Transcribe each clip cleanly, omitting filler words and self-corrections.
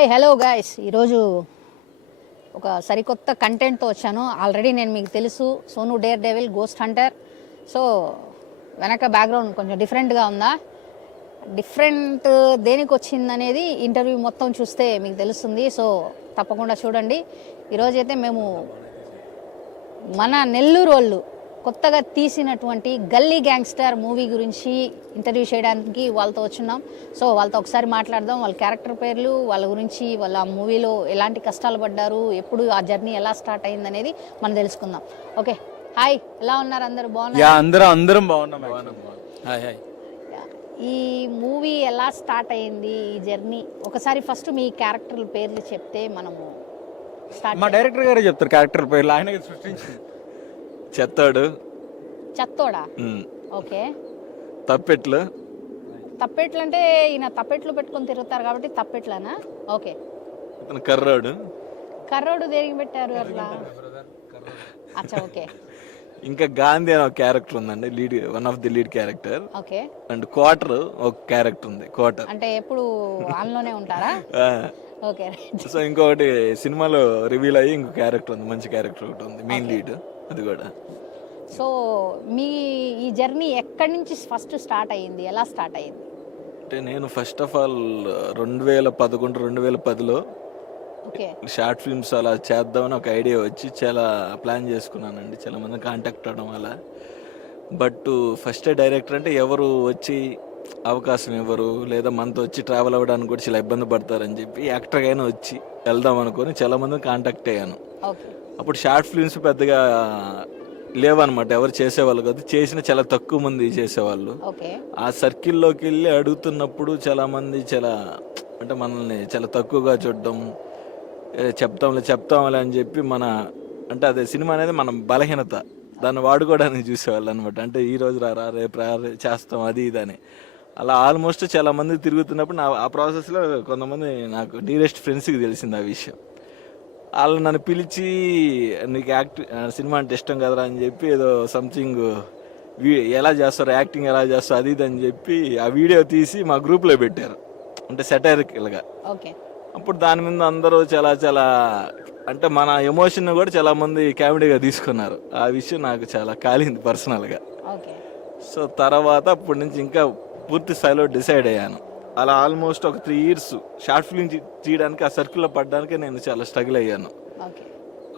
Hi hello guys, ఈరోజు ఒక సరికొత్త కంటెంట్తో వచ్చాను. ఆల్రెడీ నేను మీకు తెలుసు, Sonu dare devil ghost Hunter. So వెనక బ్యాక్గ్రౌండ్ కొంచెం డిఫరెంట్గా ఉందా? డిఫరెంట్ దేనికి వచ్చిందనేది ఇంటర్వ్యూ మొత్తం చూస్తే మీకు తెలుస్తుంది. సో తప్పకుండా చూడండి. ఈరోజైతే మేము మన నెల్లూరు వాళ్ళు కొత్తగా తీసినటువంటి గల్లీ గ్యాంగ్స్టర్ మూవీ గురించి ఇంటర్వ్యూ చేయడానికి వాళ్ళతో వచ్చున్నాం. సో వాళ్ళతో ఒకసారి మాట్లాడదాం. వాళ్ళ క్యారెక్టర్ పేర్లు, వాళ్ళ గురించి, వాళ్ళ మూవీలో ఎలాంటి కష్టాలు పడ్డారు, ఎప్పుడు ఆ జర్నీ ఎలా స్టార్ట్ అయింది అనేది మనం తెలుసుకుందాం. ఓకే, హాయ్, ఎలా ఉన్నారు అందరూ? బాగున్నారు? అందరం బాగున్నాం. ఈ మూవీ ఎలా స్టార్ట్ అయింది, ఈ జర్నీ ఒకసారి ఫస్ట్ మీ క్యారెక్టర్ పేర్లు చెప్తే మనము మా డైరెక్టర్ గారే చెప్తారు క్యారెక్టర్ పేర్లు. ఆయన సృష్టించి చెత్తాడు, చెత్తోడా? ఓకే. తప్పెట్లు అంటే ఈయన తప్పెట్లు పెట్టుకొని తిరుగుతారు కాబట్టి తప్పెట్లనా? ఓకే. కర్రోడు దేనికి పెట్టారు అట్లా? అచ్చా, ఓకే. ఇంకా గాంధీ అని ఒక క్యారెక్టర్ ఉందండి, lead, one of the lead character. Okay. And quarter ఒక క్యారెక్టర్ ఉంది. క్వార్టర్ అంటే ఎప్పుడు ఆన్లోనే ఉంటారా? ఓకే. సో ఇంకొకటి సినిమాలో రివీల్ అయ్యి ఇంకో క్యారెక్టర్ ఉంది, మంచి క్యారెక్టర్ ఒకటి ఉంది, మెయిన్ లీడ్, అది కూడా. సో మీ ఈ జర్నీ ఎక్కడి నుంచి ఫస్ట్ స్టార్ట్ అయ్యింది, ఎలా స్టార్ట్ అయ్యింది? అంటే నేను ఫస్ట్ ఆఫ్ ఆల్ 2010లో షార్ట్ ఫిల్మ్స్ అలా చేద్దామని ఒక ఐడియా వచ్చి చాలా ప్లాన్ చేసుకున్నానండి. చాలా మంది కాంటాక్ట్ అవడం వల్ల. బట్ ఫస్ట్ డైరెక్టర్ అంటే ఎవరు వచ్చి అవకాశం ఇవ్వరు, లేదా మనతో వచ్చి ట్రావెల్ అవ్వడానికి కూడా చాలా ఇబ్బంది పడతారని చెప్పి యాక్టర్గా అయినా వచ్చి వెళ్దాం అనుకొని చాలా మందిని కాంటాక్ట్ అయ్యాను. అప్పుడు షార్ట్ ఫిల్మ్స్ పెద్దగా లేవన్నమాట, ఎవరు చేసేవాళ్ళు కాదు, చేసిన చాలా తక్కువ మంది చేసేవాళ్ళు. ఆ సర్కిల్లోకి వెళ్ళి అడుగుతున్నప్పుడు చాలా మంది చాలా అంటే మనల్ని చాలా తక్కువగా చూడడం, చెప్తాంలే అని చెప్పి మన అంటే అదే సినిమా అనేది మన బలహీనత, దాన్ని వాడుకోవడానికి చూసేవాళ్ళు అనమాట. అంటే ఈ రోజు రారా, రేపు చేస్తాం, అది ఇది అని. అలా ఆల్మోస్ట్ చాలా మంది తిరుగుతున్నప్పుడు ఆ ప్రాసెస్లో కొంతమంది నాకు డీరెస్ట్ ఫ్రెండ్స్కి తెలిసింది ఆ విషయం. వాళ్ళు నన్ను పిలిచి నీకు సినిమా అంటే ఇష్టం కదరా అని చెప్పి ఏదో సంథింగ్ ఎలా చేస్తారు, యాక్టింగ్ ఎలా చేస్తారు, అది ఇది అని చెప్పి ఆ వీడియో తీసి మా గ్రూప్లో పెట్టారు, అంటే సెటైరికల్గా. అప్పుడు దాని మీద అందరూ చాలా చాలా అంటే మన ఎమోషన్ కూడా చాలా మంది కామెడీగా తీసుకున్నారు. ఆ విషయం నాకు చాలా కాలింది పర్సనల్గా. సో తర్వాత అప్పటి నుంచి ఇంకా పూర్తి స్థాయిలో డిసైడ్ అయ్యాను. అలా ఆల్మోస్ట్ ఒక 3 years షార్ట్ ఫిల్మ్ తీయడానికి ఆ సర్కిల్లో పడడానికి నేను చాలా స్ట్రగుల్ అయ్యాను.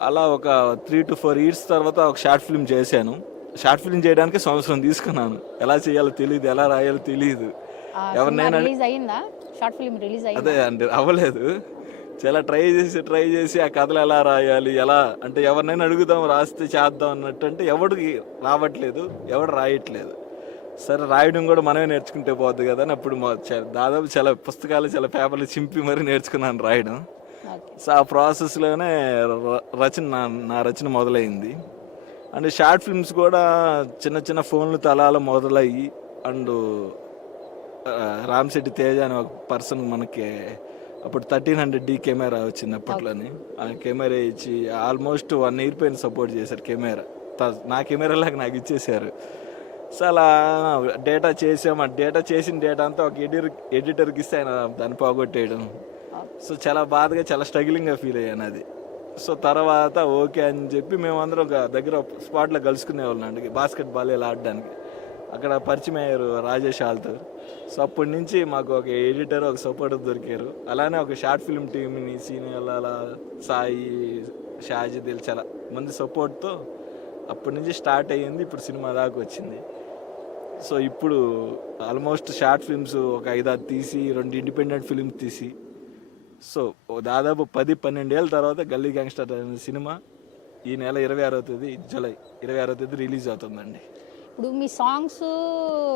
అలా ఒక 3 to 4 years తర్వాత ఒక షార్ట్ ఫిల్మ్ చేశాను. షార్ట్ ఫిల్మ్ చేయడానికి సంవత్సరం తీసుకున్నాను. ఎలా చేయాలో తెలియదు, ఎలా రాయాలో తెలియదు. ఎవరినైనా అదే అంటే అవ్వలేదు. చాలా ట్రై చేసి ఆ కథలు ఎలా రాయాలి, ఎలా అంటే ఎవరినైనా అడుగుదాం, రాస్తే చేద్దాం అన్నట్టు. అంటే ఎవడికి రావట్లేదు, ఎవడు రాయట్లేదు. సరే రాయడం కూడా మనమే నేర్చుకుంటే పోద్ది కదా అని అప్పుడు దాదాపు చాలా పుస్తకాలు, చాలా పేపర్లు చింపి మరీ నేర్చుకున్నాను రాయడం. సో ఆ ప్రాసెస్లోనే నా రచన మొదలైంది. అండ్ షార్ట్ ఫిల్మ్స్ కూడా చిన్న చిన్న ఫోన్లు తలాలు మొదలయ్యి, అండ్ రామ్శెట్టి తేజ అనే ఒక పర్సన్ మనకి అప్పుడు 1300D కెమెరా వచ్చింది అప్పట్లోని. ఆ కెమెరా ఇచ్చి ఆల్మోస్ట్ 1 year పైన సపోర్ట్ చేశారు. కెమెరా నా కెమెరా లాగా నాకు ఇచ్చేసారు. సో అలా డేటా చేసాం. ఆ చేసిన డేటా అంతా ఒక ఎడిటర్కి ఇస్తే ఆయన దాన్ని పోగొట్టేయడం. సో చాలా బాధగా, చాలా స్ట్రగిలింగ్గా ఫీల్ అయ్యాను అది. సో తర్వాత ఓకే అని చెప్పి మేమందరం ఒక దగ్గర స్పాట్లో కలుసుకునే వాళ్ళం అండి, బాస్కెట్బాల్ ఇలా ఆడడానికి. అక్కడ పరిచయం అయ్యారు రాజేష్ ఆల్తో. సో అప్పటి నుంచి మాకు ఒక ఎడిటర్, ఒక సపోర్టర్ దొరికారు. అలానే ఒక షార్ట్ ఫిల్మ్ టీమ్ని సీనియర్ అలా సాయి, షాజిద్ చాలా మంది సపోర్ట్తో అప్పటి నుంచి స్టార్ట్ అయ్యింది. ఇప్పుడు సినిమా దాకా వచ్చింది. సో ఇప్పుడు ఆల్మోస్ట్ షార్ట్ ఫిల్మ్స్ ఒక 5-6 తీసి, 2 ఇండిపెండెంట్ ఫిల్మ్స్ తీసి, సో దాదాపు 10-12 ఏళ్ళ తర్వాత గల్లీ గ్యాంగ్స్టర్ అనే సినిమా ఈ నెల 26వ తేదీ, జూలై 26వ తేదీ రిలీజ్ అవుతుందండి. ఇప్పుడు మీ సాంగ్స్,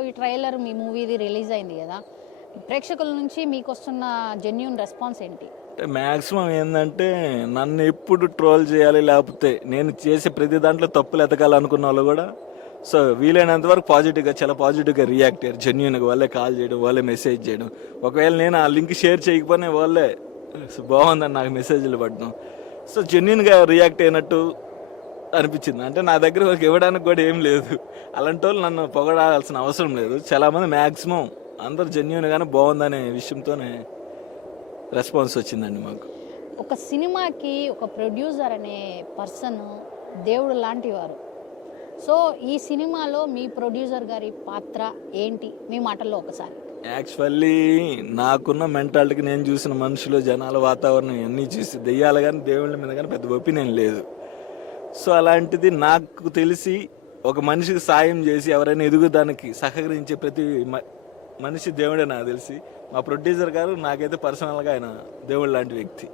ఈ ట్రైలర్, మీ మూవీది రిలీజ్ అయింది కదా, ప్రేక్షకుల నుంచి మీకు వస్తున్న జెన్యూన్ రెస్పాన్స్ ఏంటి? అంటే మ్యాక్సిమం ఏంటంటే నన్ను ఎప్పుడు ట్రోల్ చేయాలి, లేకపోతే నేను చేసే ప్రతి దాంట్లో తప్పులు ఎతకాలనుకున్న వాళ్ళు కూడా సో వీలైనంత వరకు చాలా పాజిటివ్గా రియాక్ట్ అయ్యారు. జెన్యూన్గా వాళ్ళే కాల్ చేయడం, వాళ్ళే మెసేజ్ చేయడం. ఒకవేళ నేను ఆ లింక్ షేర్ చేయకపోయినా వాళ్ళే బాగుందని నాకు మెసేజ్లు పడడం. సో జెన్యూన్గా రియాక్ట్ అయినట్టు అనిపించింది. అంటే నా దగ్గర ఇవ్వడానికి కూడా ఏం లేదు. అలాంటి వాళ్ళు నన్ను పొగడాల్సిన అవసరం లేదు. చాలామంది మ్యాక్సిమం అందరు జెన్యూన్గానే బాగుందనే విషయంతోనే రెస్పాన్స్ వచ్చిందండి మాకు. ఒక సినిమాకి ఒక ప్రొడ్యూసర్ అనే పర్సన్ దేవుడు లాంటి వారు. సో ఈ సినిమాలో మీ ప్రొడ్యూసర్ గారి పాత్ర ఏంటి మీ మాటల్లో ఒకసారి? యాక్చువల్లీ నాకున్న మెంటాలిటీకి, నేను చూసిన మనుషులు, జనాల వాతావరణం అన్నీ చూసి దెయ్యాలు కానీ దేవుళ్ళ మీద కానీ పెద్ద ఒపీనియన్ లేదు. సో అలాంటిది నాకు తెలిసి ఒక మనిషికి సాయం చేసి ఎవరైనా ఎదుగుదానికి సహకరించే ప్రతి మనిషి దేవుడే నాకు తెలిసి. మా ప్రొడ్యూసర్ గారు నాకైతే పర్సనల్గా ఆయన దేవుడు లాంటి వ్యక్తి.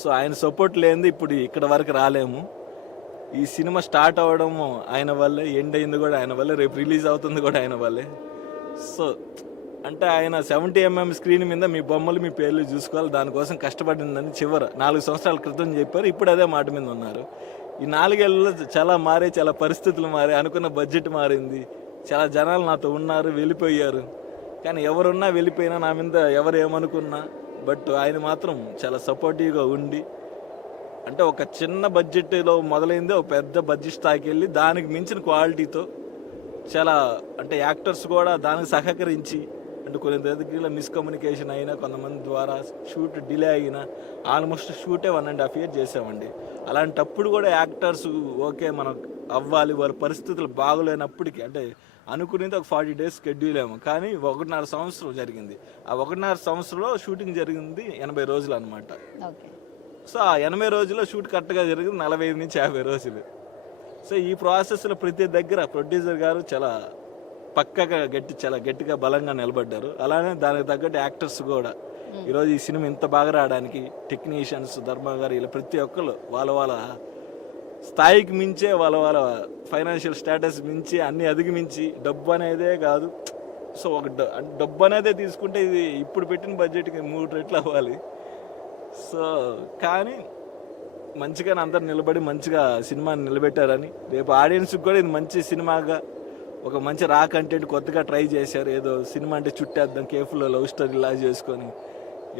సో ఆయన సపోర్ట్ లేనిది ఇప్పుడు ఇక్కడ వరకు రాలేము. ఈ సినిమా స్టార్ట్ అవ్వడం ఆయన వల్లే, ఎండ్ అయింది కూడా ఆయన వల్లే, రేపు రిలీజ్ అవుతుంది కూడా ఆయన వల్లే. సో అంటే ఆయన 70mm స్క్రీన్ మీద మీ బొమ్మలు మీ పేర్లు చూసుకోవాలి, దానికోసం కష్టపడిందని 4 సంవత్సరాల క్రితం చెప్పారు. ఇప్పుడు అదే మాట మీద ఉన్నారు. ఈ 4 ఏళ్ళలో చాలా మారే, చాలా పరిస్థితులు మారే, అనుకున్న బడ్జెట్ మారింది, చాలా జనాలు నాతో ఉన్నారు, వెళ్ళిపోయారు. కానీ ఎవరున్నా వెళ్ళిపోయినా, నా మీద ఎవరు ఏమనుకున్నా, బట్ ఆయన మాత్రం చాలా సపోర్టివ్గా ఉండి, అంటే ఒక చిన్న బడ్జెట్లో మొదలైంది ఒక పెద్ద బడ్జెట్ స్థాయికి వెళ్ళి దానికి మించిన క్వాలిటీతో చాలా, అంటే యాక్టర్స్ కూడా దానికి సహకరించి, అంటే కొన్ని దగ్గర మిస్కమ్యూనికేషన్ అయినా, కొంతమంది ద్వారా షూట్ డిలే అయినా, ఆల్మోస్ట్ షూటే 1.5 years చేసామండి. అలాంటప్పుడు కూడా యాక్టర్స్ ఓకే మనం అవ్వాలి, వాళ్ళ పరిస్థితులు బాగోలేనప్పటికీ, అంటే అనుకునేది ఒక 40 days షెడ్యూల్ ఏమో, కానీ 1.5 సంవత్సరం జరిగింది. ఆ 1.5 సంవత్సరంలో షూటింగ్ జరిగింది 80 రోజులు అనమాట. సో ఆ 80 రోజుల్లో షూట్ కరెక్ట్గా జరిగింది 45 నుంచి 50 రోజులు. సో ఈ ప్రాసెస్లో ప్రతి దగ్గర ప్రొడ్యూసర్ గారు చాలా పక్కగా చాలా గట్టిగా బలంగా నిలబడ్డారు. అలానే దానికి తగ్గట్టు యాక్టర్స్ కూడా ఈరోజు ఈ సినిమా ఇంత బాగా రావడానికి టెక్నీషియన్స్, ధర్మ గారు, ఇలా ప్రతి ఒక్కరు వాళ్ళ స్థాయికి మించే, వాళ్ళ ఫైనాన్షియల్ స్టేటస్ మించి, అన్ని అధిగమించి, డబ్బు అనేదే కాదు. సో ఒక డబ్బు అనేదే తీసుకుంటే ఇది ఇప్పుడు పెట్టిన బడ్జెట్కి 3 రెట్లు అవ్వాలి. సో కానీ మంచిగా అందరు నిలబడి మంచిగా సినిమాని నిలబెట్టారని, రేపు ఆడియన్స్కి కూడా ఇది మంచి సినిమాగా, ఒక మంచి రా కంటెంట్ కొత్తగా ట్రై చేశారు. ఏదో సినిమా అంటే చుట్టేద్దాం, కేఫ్లో లవ్ స్టోరీ ఇలా చేసుకొని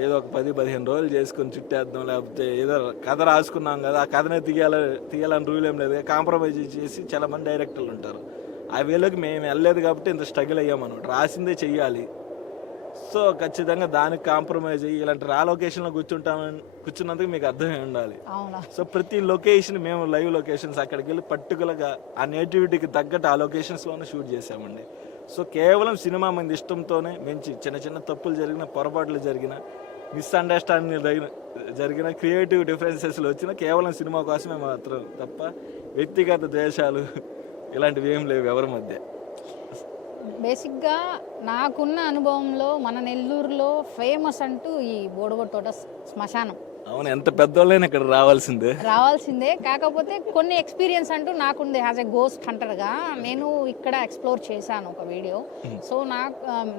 ఏదో ఒక 10-15 రోజులు చేసుకొని చుట్టేద్దాం, లేకపోతే ఏదో కథ రాసుకున్నాం కదా ఆ కథనే తీయాలని రూల్ ఏం లేదు. కాంప్రమైజ్ చేసి చాలా మంది డైరెక్టర్లు ఉంటారు. ఆ వేలోకి మేము వెళ్ళలేదు కాబట్టి ఇంత స్ట్రగుల్ అయ్యామన్నమాట. రాసిందే చెయ్యాలి. సో ఖచ్చితంగా దానికి కాంప్రమైజ్ అయ్యి ఇలాంటి రా లొకేషన్లో కూర్చున్నందుకు మీకు అర్థమై ఉండాలి. సో ప్రతి లొకేషన్ మేము లైవ్ లొకేషన్స్ అక్కడికి వెళ్ళి పర్టికులర్గా ఆ నేటివిటీకి తగ్గట్టు ఆ లొకేషన్స్లోనే షూట్ చేసామండి. సో కేవలం సినిమా మంది ఇష్టంతోనే మంచి చిన్న తప్పులు జరిగిన, పొరపాట్లు జరిగిన, మిస్అండర్స్టాండింగ్ జరిగిన, క్రియేటివ్ డిఫరెన్సెస్లు వచ్చిన కేవలం సినిమా కోసమే మాత్రం తప్ప వ్యక్తిగత ద్వేషాలు ఇలాంటివి ఏం లేవు ఎవరి మధ్య. బేసిక్గా నాకున్న అనుభవంలో మన నెల్లూరులో ఫేమస్ అంటూ ఈ బోడుగొట్టోట శ్మశానం. అవును, ఎంత పెద్దోళ్ళైనా ఇక్కడ రావాల్సిందే. కాకపోతే కొన్ని ఎక్స్పీరియన్స్ అంటూ నాకుంది. యాజ్ ఎ గోస్ట్ హంటర్గా నేను ఇక్కడ ఎక్స్ప్లోర్ చేశాను ఒక వీడియో. సో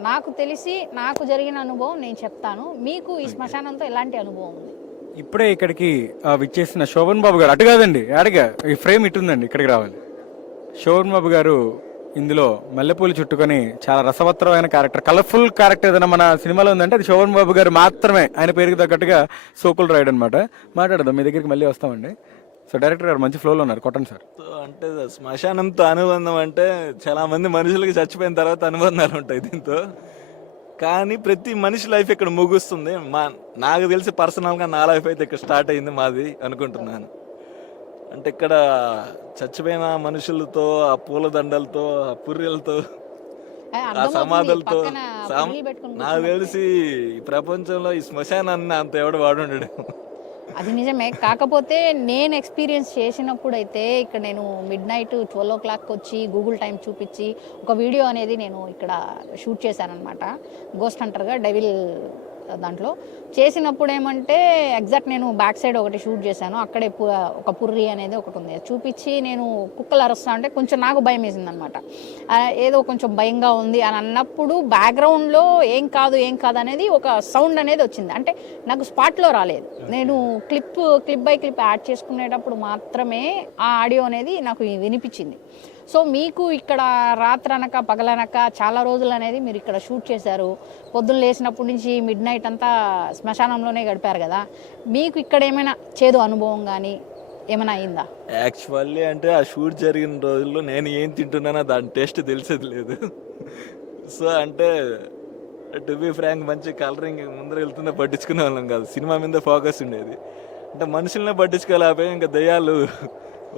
నాకు తెలిసి నాకు జరిగిన అనుభవం నేను చెప్తాను. మీకు ఈ శ్మశానంతో ఎలాంటి అనుభవం ఉంది? ఇప్పుడే ఇక్కడికి విచ్చేసిన శోభన్ బాబు గారు, అటు కాదండి అడిగా, ఈ ఫ్రేమ్ ఇటుందండి, ఇక్కడికి రావాలి. శోభన్ బాబు గారు ఇందులో మల్లెపూలు చుట్టుకొని చాలా రసవత్తరమైన క్యారెక్టర్, కలర్ఫుల్ క్యారెక్టర్ ఏదైనా మన సినిమాలో ఉందంటే అది శోభన్ బాబు గారు మాత్రమే. ఆయన పేరుకి తగ్గట్టుగా సోకులు రాయడం అనమాట. మాట్లాడదాం, మీ దగ్గరికి మళ్ళీ వస్తామండి. సో డైరెక్టర్ గారు మంచి ఫ్లోలో ఉన్నారు, కొట్టండి సార్. అంటే శ్మశానంతో అనుబంధం అంటే చాలా మంది మనుషులకి చచ్చిపోయిన తర్వాత అనుబంధాలు ఉంటాయి దీంతో. కానీ ప్రతి మనిషి లైఫ్ ఇక్కడ ముగుస్తుంది. నాకు తెలిసి పర్సనల్గా నా లైఫ్ అయితే ఇక్కడ స్టార్ట్ అయింది మాది అనుకుంటున్నాను. అంటే ఇక్కడ చచ్చిపోయిన మనుషులతో, ఆ పూలదండలతో, ఆ పుర్రెలతో, ఆ సమాధులతో, నాకు తెలిసి ఈ ప్రపంచంలో ఈ శ్మశానాన్ని అంత ఎవడు వాడుండడు. అది నిజమే. కాకపోతే నేను ఎక్స్పీరియన్స్ చేసినప్పుడు అయితే ఇక్కడ నేను midnight 12 o'clock వచ్చి గూగుల్ టైం చూపించి ఒక వీడియో అనేది నేను ఇక్కడ షూట్ చేశాను అనమాట. గోస్ట్ హంటర్గా డెవిల్ దాంట్లో చేసినప్పుడు ఏమంటే ఎగ్జాక్ట్ నేను బ్యాక్ సైడ్ ఒకటి షూట్ చేశాను. అక్కడే ఒక పుర్రి అనేది ఒకటి ఉంది చూపించి నేను కుక్కలు అరుస్తా అంటే కొంచెం నాకు భయం వేసింది అనమాట. ఏదో కొంచెం భయంగా ఉంది అని అన్నప్పుడు బ్యాక్గ్రౌండ్లో ఏం కాదు అనేది ఒక సౌండ్ అనేది వచ్చింది. అంటే నాకు స్పాట్లో రాలేదు. నేను క్లిప్ బై క్లిప్ యాడ్ చేసుకునేటప్పుడు మాత్రమే ఆ ఆడియో అనేది నాకు వినిపించింది. సో మీకు ఇక్కడ రాత్రనక పగలనక చాలా రోజులు అనేది మీరు ఇక్కడ షూట్ చేశారు. పొద్దున్న లేచినప్పటి నుంచి midnight అంతా శ్మశానంలోనే గడిపారు కదా. మీకు ఇక్కడ ఏమైనా చేదు అనుభవం కానీ ఏమైనా అయిందా? యాక్చువల్లీ అంటే ఆ షూట్ జరిగిన రోజుల్లో నేను ఏం తింటున్నానో దాని టేస్ట్ తెలిసేది లేదు. సో అంటే టు బి ఫ్రాంక్ మంచి కలరింగ్ ముందర వెళ్తుందో పట్టించుకునే వాళ్ళం కాదు, సినిమా మీద ఫోకస్ ఉండేది. అంటే మనుషులనే పట్టించుకోలేకపోయి ఇంకా దయ్యాలు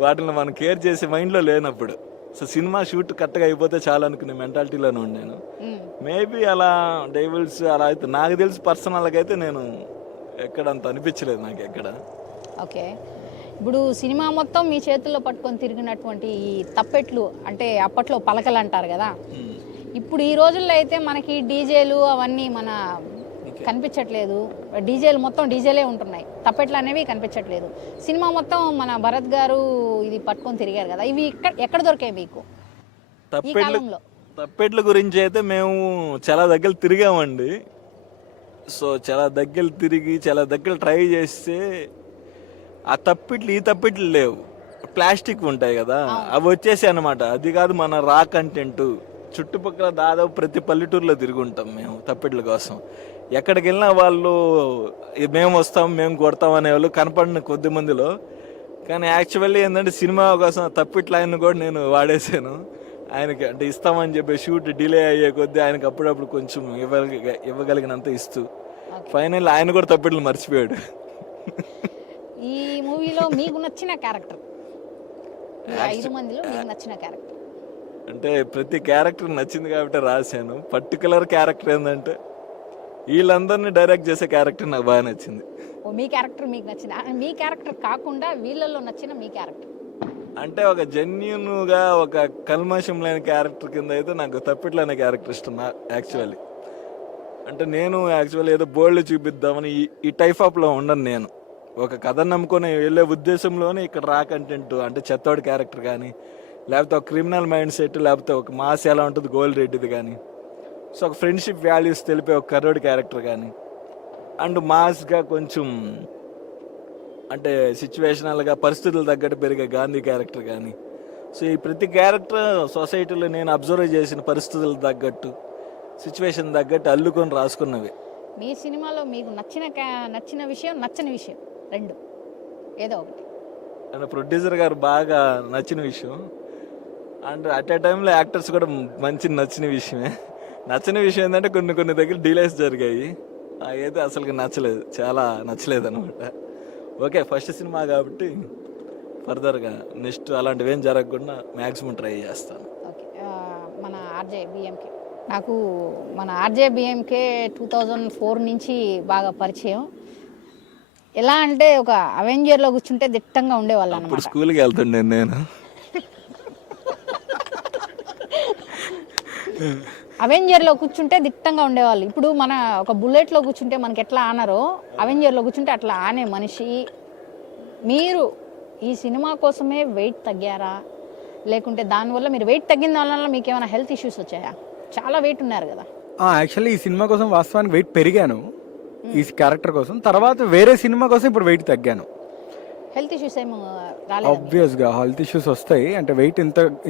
వాటిని మనం కేర్ చేసే మైండ్లో లేనప్పుడు. సో సినిమా షూట్ కరెక్ట్గా అయిపోతే చాలా అనుకునే మెంటాలిటీలోనే ఉండాను. మేబీ అలా డైవిల్స్ అలా అయితే నాకు తెలిసి పర్సనల్గా అయితే నేను ఎక్కడ అంత అనిపించలేదు నాకు ఎక్కడ. ఓకే, ఇప్పుడు సినిమా మొత్తం మీ చేతుల్లో పట్టుకొని తిరిగినటువంటి ఈ తప్పెట్లు, అంటే అప్పట్లో పలకలు అంటారు కదా, ఇప్పుడు ఈ రోజుల్లో అయితే మనకి డీజేలు అవన్నీ మన కనిపించట్లేదు. డీజేలు మొత్తం డీజేలే ఉంటున్నాయి, తప్పెట్లు అనేవి కనిపించట్లేదు. సినిమా మొత్తం మన భరత్ గారు ఇది పట్టుకొని తిరిగారు కదా, ఇవి ఎక్కడ దొరికాయి మీకు ఈ కాలంలో? తప్పెట్ల గురించి అయితే మేము చాలా దగ్గర తిరిగామండి. సో చాలా దగ్గర తిరిగి చాలా దగ్గర ట్రై చేస్తే ఆ తప్పిట్లు ఈ తప్పిట్లు లేవు, ప్లాస్టిక్ ఉంటాయి కదా అవి వచ్చేసి అనమాట. అది కాదు మన రా కంటెంట్. చుట్టుపక్కల దాదాపు ప్రతి పల్లెటూరులో తిరుగుంటాం మేము తప్పిట్ల కోసం. ఎక్కడికి వెళ్ళినా వాళ్ళు మేము వస్తాం మేము కొడతాం అనేవాళ్ళు కనపడిన కొద్ది మందిలో. కానీ యాక్చువల్లీ ఏంటంటే సినిమా కోసం తప్పిట్ల ఆయన కూడా నేను వాడేసాను. ఆయనకి అంటే ఇస్తామని చెప్పి షూట్ డిలే అయ్యే కొద్దీ ఆయనకి అప్పుడప్పుడు కొంచెం ఇవ్వగలిగినంత ఇస్తూ ఫైనల్ ఆయన కూడా తప్పిట్లు మర్చిపోయాడు. ఈ మూవీలో మీకు నచ్చిన క్యారెక్టర్, 5 మందిలో మీకు నచ్చిన క్యారెక్టర్? అంటే ప్రతి క్యారెక్టర్ నచ్చింది కాబట్టి రాశాను. పర్టికులర్ క్యారెక్టర్ ఏంటంటే వీళ్ళందరినీ డైరెక్ట్ చేసే క్యారెక్టర్ నాకు బాగా నచ్చింది. ఓ, మీ క్యారెక్టర్ మీకు నచ్చింది. మీ క్యారెక్టర్ కాకుండా వీళ్ళల్లో నచ్చిన మీ క్యారెక్టర్ అంటే ఒక జెన్యున్గా ఒక కల్మషం లేని క్యారెక్టర్ కింద అయితే నాకు తప్పిట్లు అనే క్యారెక్టర్ ఇష్టం యాక్చువల్లీ. అంటే నేను యాక్చువల్లీ ఏదో బోల్డ్ చూపిద్దామని ఈ టైప్ ఆఫ్లో ఉండను. నేను ఒక కథను నమ్ముకొని వెళ్ళే ఉద్దేశంలోనే ఇక్కడ రా కంటెంట్ అంటే చెత్తోడి క్యారెక్టర్ కానీ, లేకపోతే ఒక క్రిమినల్ మైండ్ సెట్, లేకపోతే ఒక మాస్ ఎలా ఉంటుంది గోల్డ్ రెడ్డిది కానీ, సో ఒక ఫ్రెండ్షిప్ వాల్యూస్ తెలిపే ఒక కర్రోడి క్యారెక్టర్ కానీ, అండ్ మాస్గా కొంచెం అంటే సిచ్యువేషనల్గా పరిస్థితులు తగ్గట్టు పెరిగే గాంధీ క్యారెక్టర్ కానీ. సో ఈ ప్రతి క్యారెక్టర్ సొసైటీలో నేను అబ్జర్వ్ చేసిన పరిస్థితులు తగ్గట్టు సిచ్యువేషన్ తగ్గట్టు అల్లుకొని రాసుకున్నవి. మీ సినిమాలో మీకు నచ్చిన విషయం, నచ్చని విషయం 2 ఏదో ఒకటి. అండ్ ప్రొడ్యూసర్ గారు బాగా నచ్చిన విషయం, అండ్ అట్ ఏ టైంలో యాక్టర్స్ కూడా మంచి నచ్చిన విషయమే. నచ్చని విషయం ఏంటంటే కొన్ని దగ్గర డిలేస్ జరిగాయి, అయితే అసలుకి నచ్చలేదు, చాలా నచ్చలేదు అనమాట. ఓకే, ఫస్ట్ సినిమా కాబట్టి ఫర్దర్గా నెక్స్ట్ అలాంటివి ఏం జరగకుండా మ్యాక్సిమం ట్రై చేస్తాను. ఓకే, మన ఆర్జే బిఎంకే, నాకు మన ఆర్జే బిఎంకే 2004 నుంచి బాగా పరిచయం. ఎలా అంటే ఒక అవెంజర్లో కూర్చుంటే దిట్టంగా ఉండేవాళ్ళు ఇప్పుడు అన్నమాట. స్కూల్కి వెళ్తుండే నేను. అవెంజర్లో కూర్చుంటే దిట్టంగా ఉండేవాళ్ళు. ఇప్పుడు మన ఒక బుల్లెట్లో కూర్చుంటే మనకి ఎట్లా ఆనరో, అవెంజర్లో కూర్చుంటే అట్లా ఆనే మనిషి. మీరు ఈ సినిమా కోసమే వెయిట్ తగ్గారా, లేకుంటే దానివల్ల మీరు వెయిట్ తగ్గిన దానివల్ల మీకు ఏమైనా హెల్త్ ఇష్యూస్ వచ్చాయా? చాలా వెయిట్ ఉన్నారు కదా. యాక్చువల్లీ ఈ సినిమా కోసం వాస్తవానికి వెయిట్ పెరిగాను ఈ క్యారెక్టర్ కోసం. తర్వాత వేరే సినిమా కోసం ఇప్పుడు వెయిట్ తగ్గాను. హెల్త్ ఇష్యూస్ ఏమో రాలేదు? ఆబ్వియస్గా హెల్త్ ఇష్యూస్ వస్తాయి. అంటే వెయిట్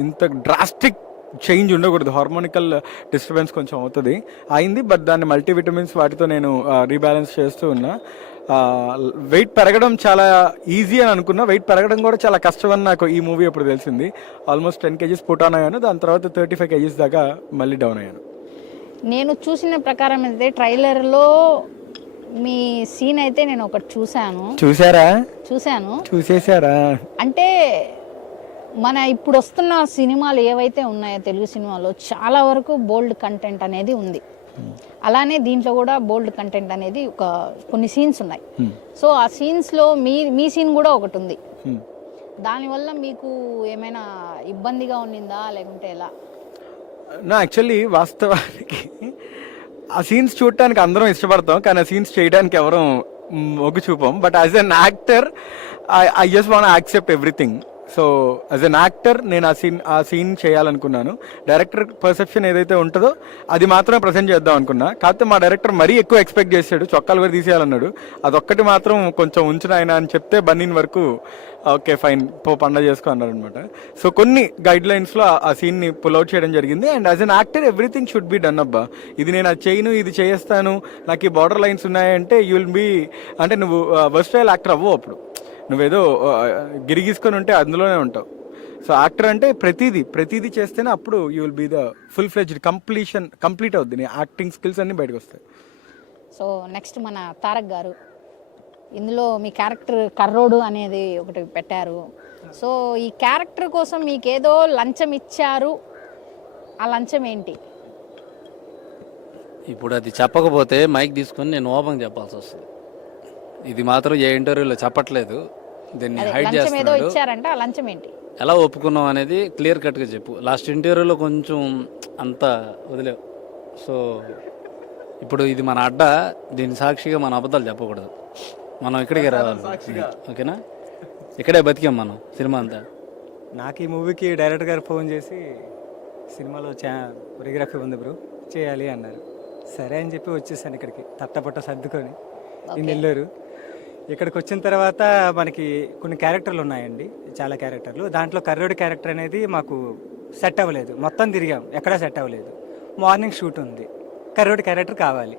ఇంత డ్రాస్టిక్ చేంజ్ ఉండకూడదు, హార్మోనికల్ డిస్టర్బెన్స్ కొంచెం అవుతుంది, అయింది. బట్ దాన్ని మల్టీవిటమిన్స్ వాటితో నేను రీబ్యాలెన్స్ చేస్తూ ఉన్నా. వెయిట్ పెరగడం చాలా ఈజీ అని అనుకున్నా, వెయిట్ పెరగడం కూడా చాలా కష్టం అని నాకు ఈ మూవీ అప్పుడు తెలిసింది. ఆల్మోస్ట్ 10 kgs పుట్ ఆన్ అయ్యాను, దాని తర్వాత 35 kgs దాకా మళ్ళీ డౌన్ అయ్యాను. నేను చూసిన ప్రకారం అయితే ట్రైలర్లో మీ సీన్ అయితే నేను ఒకటి చూశాను. చూసేసారా? అంటే మన ఇప్పుడు వస్తున్న సినిమాలు ఏవైతే ఉన్నాయో తెలుగు సినిమాలో చాలా వరకు బోల్డ్ కంటెంట్ అనేది ఉంది. అలానే దీంట్లో కూడా బోల్డ్ కంటెంట్ అనేది కొన్ని సీన్స్ ఉన్నాయి. సో ఆ సీన్స్లో మీ సీన్ కూడా ఒకటి ఉంది. దానివల్ల మీకు ఏమైనా ఇబ్బందిగా ఉండిందా లేకుంటే ఎలా? యాక్చువల్లీ వాస్తవానికి ఆ సీన్స్ చూడటానికి అందరం ఇష్టపడతాం, కానీ ఆ సీన్స్ చేయడానికి ఎవరు మొగ్గు చూపం. But as an actor I just want accept everything. So as an actor నేను ఆ సీన్ చేయాలనుకున్నాను. డైరెక్టర్ పర్సెప్షన్ ఏదైతే ఉంటుందో అది మాత్రమే ప్రజెంట్ చేద్దాం అనుకున్నా. కాకపోతే మా డైరెక్టర్ మరీ ఎక్కువ ఎక్స్పెక్ట్ చేశాడు, చొక్కాలు కూడా తీసేయాలన్నాడు. అదొక్కటి మాత్రం కొంచెం ఉంచిన ఆయన అని చెప్తే బన్నీన్ వరకు ఓకే ఫైన్ పండగ చేసుకో అన్నారు అనమాట. సో కొన్ని గైడ్ లైన్స్లో ఆ సీన్ని పుల్అవుట్ చేయడం జరిగింది. And as an actor everything should be done. అబ్బా ఇది నేను అది చేయను ఇది చేస్తాను నాకు ఈ బార్డర్ లైన్స్ ఉన్నాయంటే యూ విల్ బీ అంటే నువ్వు వర్స్టైల్ యాక్టర్ అవ్వవు. అప్పుడు నువ్వేదో గిరిగీసుకొని ఉంటే అందులోనే ఉంటావు. సో యాక్టర్ అంటే ప్రతిదీ చేస్తేనే అప్పుడు you will be the full fledged complete అవుద్ది నీ యాక్టింగ్ స్కిల్స్ అన్నీ బయటకు వస్తాయి. సో నెక్స్ట్ మన తారక్ గారు, ఇందులో మీ క్యారెక్టర్ కర్రోడు అనేది ఒకటి పెట్టారు. సో ఈ క్యారెక్టర్ కోసం మీకేదో లంచం ఇచ్చారు, ఆ లంచం ఏంటి? ఇప్పుడు అది చెప్పకపోతే మైక్ తీసుకొని నేను ఓపెన్ చెప్పాల్సి వస్తుంది. ఇది మాత్రం ఏ ఇంటర్వ్యూలో చెప్పట్లేదు, దీన్ని అదే హైడ్ లంచం ఏదో చేస్తున్నాడు. ఇచ్చారంటే ఆ లంచం ఏంటి? ఎలా ఒప్పుకున్నాం అనేది క్లియర్ కట్గా చెప్పు. లాస్ట్ ఇంటర్వ్యూలో కొంచెం అంతా వదిలేవు. సో ఇప్పుడు ఇది మన అడ్డ, దీని సాక్షిగా మన అబద్ధాలు చెప్పకూడదు. మనం ఇక్కడికే రావాలి, ఓకేనా? ఇక్కడే బతికాం మనం సినిమా అంతా. నాకు ఈ మూవీకి డైరెక్టర్ గారు ఫోన్ చేసి సినిమాలో కొరియోగ్రఫీ ఉంది బ్రో చేయాలి అన్నారు. సరే అని చెప్పి వచ్చేసాను ఇక్కడికి తట్టపట్ట సర్దుకొని ఈ నెల్లూరు. ఇక్కడికి వచ్చిన తర్వాత మనకి కొన్ని క్యారెక్టర్లు ఉన్నాయండి, చాలా క్యారెక్టర్లు. దాంట్లో కర్రోడి క్యారెక్టర్ అనేది మాకు సెట్ అవ్వలేదు, మొత్తం తిరిగాం ఎక్కడా సెట్ అవ్వలేదు. మార్నింగ్ షూట్ ఉంది, కర్రోడి క్యారెక్టర్ కావాలి.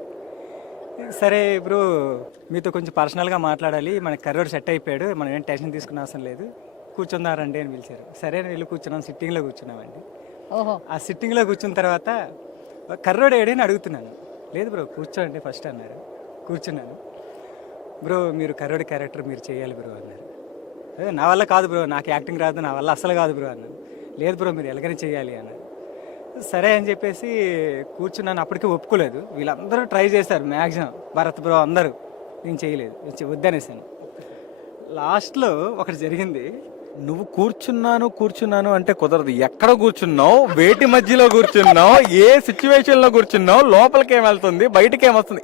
సరే బ్రో మీతో కొంచెం పర్సనల్గా మాట్లాడాలి, మనకి కర్రోడు సెట్ అయిపోయాడు, మనం ఏం టెన్షన్ తీసుకునే అవసరం లేదు, కూర్చున్నారండి అని పిలిచారు. సరే అని వెళ్ళి కూర్చున్నాం, సిట్టింగ్లో కూర్చున్నామండి. ఓహో, ఆ సిట్టింగ్లో కూర్చున్న తర్వాత కర్రోడు ఏడని అడుగుతున్నాను. లేదు బ్రో కూర్చోండి ఫస్ట్ అన్నారు. కూర్చున్నాను. బ్రో మీరు కర్రోడి క్యారెక్టర్ మీరు చేయాలి బ్రో అన్నారు. నా వల్ల కాదు బ్రో, నాకు యాక్టింగ్ రాదు, నా వల్ల అస్సలు కాదు బ్రో అన్నాను. లేదు బ్రో మీరు ఎలాగైనా చేయాలి అన్నారు. సరే అని చెప్పేసి కూర్చున్నాను. అప్పటికే ఒప్పుకోలేదు, వీళ్ళందరూ ట్రై చేశారు మ్యాక్సిమం, భరత్ బ్రో అందరూ. నేను చేయలేదు, వద్దనేసాను. లాస్ట్లో ఒకటి జరిగింది. నువ్వు కూర్చున్నాను అంటే కుదరదు. ఎక్కడ కూర్చున్నావు, వేటి మధ్యలో కూర్చున్నావు, ఏ సిచ్యువేషన్ లో కూర్చున్నావు, లోపలికి ఏం వెళ్తుంది, బయటకి ఏమొస్తుంది,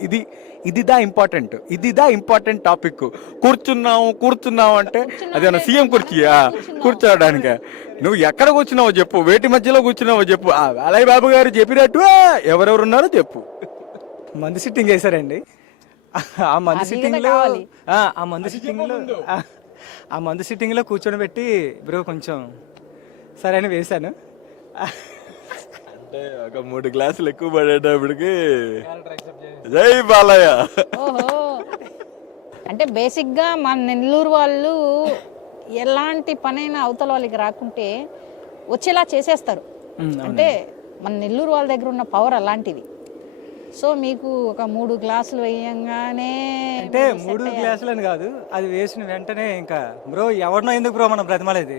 ఇది దా ఇంపార్టెంట్ టాపిక్. కూర్చున్నావు అంటే అదేమన్నా సీఎం కుర్చీయా కూర్చోడానికి? నువ్వు ఎక్కడ కూర్చున్నావో చెప్పు, వేటి మధ్యలో కూర్చున్నావో చెప్పు. అలయ్ బాబు గారు చెప్పినట్టు ఎవరెవరు ఉన్నారో చెప్పు. మందు సిట్టింగ్ వేశారండి. ఆ మందు సిట్టింగ్లో ఆ మందు సిట్టింగ్లో కూర్చొని పెట్టి బ్రో కొంచెం సరే అని వేశాను. అంటే ఒక 3 గ్లాసులు ఎక్కువ పడేటప్పటికి జై బాలయ్య. ఓహో, అంటే బేసిక్గా మన నెల్లూరు వాళ్ళు ఎలాంటి పనైనా అవతల వాళ్ళకి రాకుంటే వచ్చేలా చేసేస్తారు. అంటే మన నెల్లూరు వాళ్ళ దగ్గర ఉన్న పవర్ అలాంటిది. సో మీకు ఒక 3 గ్లాసులు వేయంగానే అంటే 3 గ్లాసులు అని కాదు, అది వేసిన వెంటనే ఇంకా బ్రో ఎవరినో ఎందుకు బ్రో మనం బ్రతిమలేదు,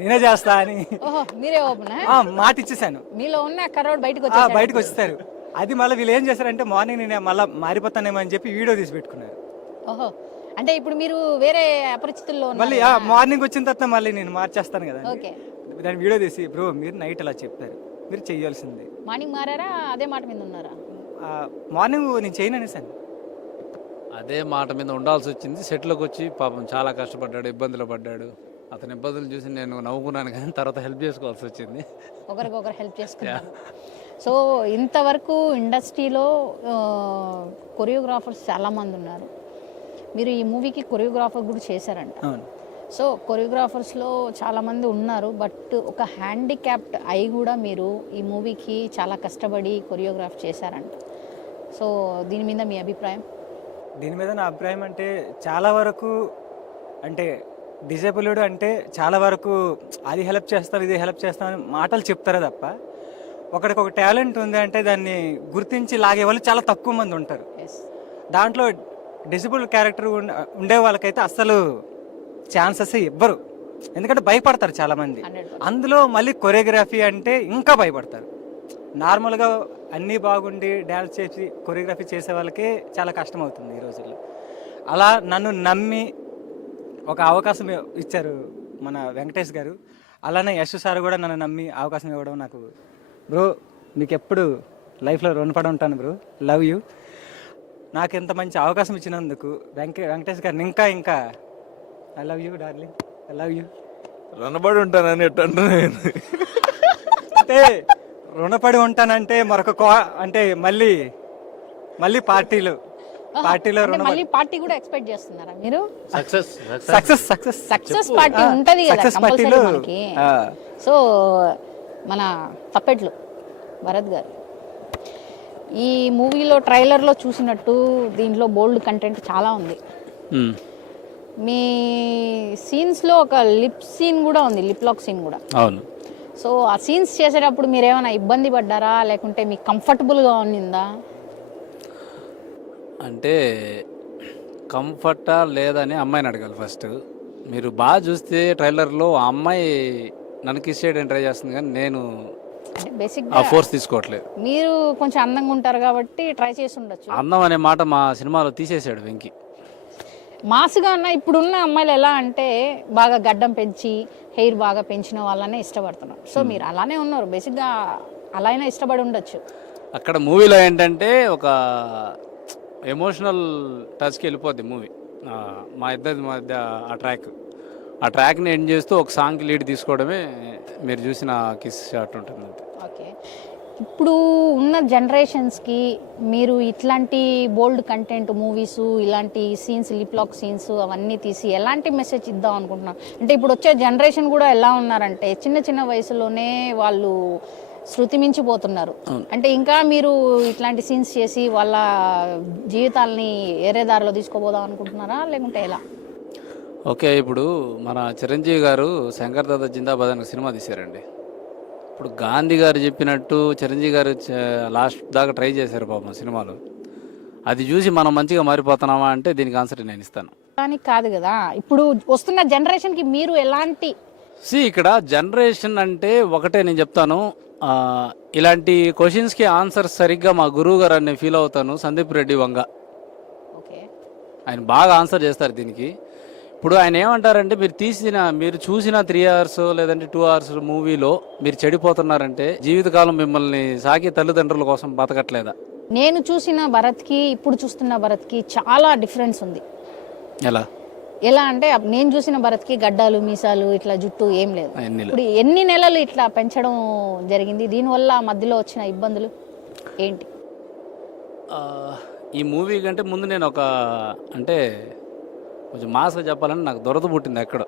నేనే చేస్తా అని ఓహో, మీరే ఓపెన్ మాట ఇచ్చేసాను. మీలో ఉన్న కర్రోడు బయటకు బయటకు వచ్చేసారు. అది మళ్ళీ వీళ్ళు ఏం చేశారంటే మార్నింగ్ నేను మళ్ళీ మారిపోతానేమో అని చెప్పి వీడియో తీసి పెట్టుకున్నారు. ఓహో, అంటే ఇప్పుడు మీరు వేరే అపరిచితుల్లో మళ్ళీ మార్నింగ్ వచ్చిన తర్వాత మళ్ళీ నేను మార్చేస్తాను కదా, ఓకే, దాని వీడియో తీసి బ్రో మీరు నైట్ అలా చెప్పారు, మీరు చెయ్యాల్సింది. మార్నింగ్ మారారా, అదే మాట మీద ఉన్నారా? మార్నింగ్ నేను చేయను అనేసాను. అదే మాట మీద ఉండాల్సి వచ్చింది. సెట్లోకి వచ్చి పాపం చాలా కష్టపడ్డాడు, ఇబ్బందులు పడ్డాడు. అతని ఇబ్బందులు చూసి నేను నవ్వుకున్నాను, కానీ తర్వాత హెల్ప్ చేసుకోవాల్సి వచ్చింది. ఒకరికొకరు హెల్ప్ చేసుకున్నారు. సో ఇంతవరకు ఇండస్ట్రీలో కొరియోగ్రాఫర్స్ చాలామంది ఉన్నారు, మీరు ఈ మూవీకి కొరియోగ్రాఫర్ కూడా చేశారంట. సో కొరియోగ్రాఫర్స్లో చాలామంది ఉన్నారు, బట్ ఒక హ్యాండిక్యాప్డ్ అయి కూడా మీరు ఈ మూవీకి చాలా కష్టపడి కొరియోగ్రాఫ్ చేశారంట. సో దీని మీద మీ అభిప్రాయం? దీని మీద నా అభిప్రాయం అంటే చాలా వరకు అంటే డిజేబుల్డ్ అంటే చాలా వరకు అది హెల్ప్ చేస్తాం ఇది హెల్ప్ చేస్తాం అని మాటలు చెప్తారే తప్ప ఒకడికి ఒక టాలెంట్ ఉంది అంటే దాన్ని గుర్తించి లాగే వాళ్ళు చాలా తక్కువ మంది ఉంటారు. దాంట్లో డిజేబుల్డ్ క్యారెక్టర్ ఉండే వాళ్ళకైతే అస్సలు ఛాన్సెస్ ఇవ్వరు, ఎందుకంటే భయపడతారు చాలామంది. అందులో మళ్ళీ కొరియోగ్రఫీ అంటే ఇంకా భయపడతారు. నార్మల్గా అన్నీ బాగుండి డ్యాన్స్ చేసి కొరియోగ్రఫీ చేసే వాళ్ళకే చాలా కష్టం అవుతుంది ఈ రోజుల్లో. అలా నన్ను నమ్మి ఒక అవకాశం ఇచ్చారు మన వెంకటేష్ గారు. అలానే యశ్ సార్ కూడా నన్ను నమ్మి అవకాశం ఇవ్వడం నాకు బ్రో మీకు ఎప్పుడు లైఫ్లో రుణపడి ఉంటాను బ్రో, లవ్ యూ. నాకు ఇంత మంచి అవకాశం ఇచ్చినందుకు వెంకటేష్ గారిని ఇంకా I love you darling, I love you. రుణపడి ఉంటానని ఎట్టు అంటున్నాను అంటే రుణపడి ఉంటానంటే మరొక అంటే మళ్ళీ పార్టీలో మళ్ళీ పార్టీ కూడా ఎక్స్పెక్ట్ చేస్తున్నారా మీరు? సక్సెస్ పార్టీ ఉంటది కదా కంపల్సరీ మనకి. సో మన తప్పెట్లు భరత్ గారు, ఈ మూవీలో ట్రైలర్లో చూసినట్టు దీంట్లో బోల్డ్ కంటెంట్ చాలా ఉంది. మీ సీన్స్లో ఒక లిప్ సీన్ కూడా ఉంది, లిప్ లాక్ సీన్ కూడా. అవును. సో ఆ సీన్స్ చేసేటప్పుడు మీరు ఏమైనా ఇబ్బంది పడ్డారా, లేకుంటే మీకు కంఫర్టబుల్గా ఉన్నిందా? అంటే కంఫర్టా లేదని అమ్మాయిని అడగాలి ఫస్ట్. మీరు బాగా చూస్తే ట్రైలర్లో ఆ అమ్మాయి నన్ను కిస్ చేయడానికి ట్రై చేస్తుంది, కానీ నేను అంటే ఆ బేసిక్గా ఫోర్స్ తీసుకోవట్లేదు. మీరు కొంచెం అందంగా ఉంటారు కాబట్టి ట్రై చేసి ఉండొచ్చు. అందం అనే మాట మా సినిమాలో తీసేశాడు వెంకీ. మాస్గా ఉన్న ఇప్పుడున్న అమ్మాయిలు ఎలా అంటే బాగా గడ్డం పెంచి హెయిర్ బాగా పెంచిన వాళ్ళనే ఇష్టపడుతున్నారు. సో మీరు అలానే ఉన్నారు, బేసిక్గా అలా అయినా ఇష్టపడి ఉండొచ్చు. అక్కడ మూవీలో ఏంటంటే ఒక ఎమోషనల్ టచ్కి వెళ్ళిపోద్ది మూవీ. మా ఇద్దరి మధ్య ఆ ట్రాక్ని ఎండ్ చేస్తూ ఒక సాంగ్కి లీడ్ తీసుకోవడమే మీరు చూసిన కిస్ షాట్ ఉంటుంది. ఓకే, ఇప్పుడు ఉన్న జనరేషన్స్కి మీరు ఇట్లాంటి బోల్డ్ కంటెంట్ మూవీస్, ఇలాంటి సీన్స్, లిప్ లాక్ సీన్స్ అవన్నీ తీసి ఎలాంటి మెసేజ్ ఇద్దాం అనుకుంటున్నాం? అంటే ఇప్పుడు వచ్చే జనరేషన్ కూడా ఎలా ఉన్నారంటే చిన్న చిన్న వయసులోనే వాళ్ళు శృతి మించిపోతున్నారు. అంటే ఇంకా మీరు ఇట్లాంటి సీన్స్ చేసి వాళ్ళ జీవితాలని వేరే దారిలో తీసుకోబోదాం అనుకుంటున్నారా, లేకుంటే ఎలా? ఓకే, ఇప్పుడు మన చిరంజీవి గారు శంకర్ దాదా జిందాబాద్ అనే సినిమా తీశారండి. ఇప్పుడు గాంధీ గారు చెప్పినట్టు చిరంజీవి గారు లాస్ట్ దాకా ట్రై చేశారు పాపం సినిమాలో. అది చూసి మనం మంచిగా మారిపోతున్నామా అంటే దీనికి ఆన్సర్ నేను ఇస్తాను. కానీ కాదు కదా, ఇప్పుడు వస్తున్న జనరేషన్కి మీరు ఎలాంటి ఇక్కడ జనరేషన్ అంటే ఒకటే నేను చెప్తాను, ఇలాంటి క్వశ్చన్స్కి ఆన్సర్ సరిగ్గా మా గురువు గారు అని ఫీల్ అవుతాను, సందీప్ రెడ్డి వంగ. ఓకే, ఆయన బాగా ఆన్సర్ చేస్తారు దీనికి. ఇప్పుడు ఆయన ఏమంటారంటే మీరు చూసిన 3 hours లేదంటే 2 hours మూవీలో మీరు చెడిపోతున్నారంటే జీవితకాలం మిమ్మల్ని సాకి తల్లిదండ్రుల కోసం బతకట్లేదా? నేను చూసిన భరత్కి ఇప్పుడు చూస్తున్న భరత్కి చాలా డిఫరెన్స్ ఉంది. ఎలా అంటే నేను చూసిన భరత్కి గడ్డాలు, మీసాలు, ఇట్లా జుట్టు ఏం లేదు. ఇప్పుడు ఎన్ని నెలలు ఇట్లా పెంచడం జరిగింది, దీనివల్ల మధ్యలో వచ్చిన ఇబ్బందులు ఏంటి? ఈ మూవీ కంటే ముందు నేను అంటే కొంచెం మాస్గా చెప్పాలని నాకు దొరద పుట్టింది ఎక్కడో.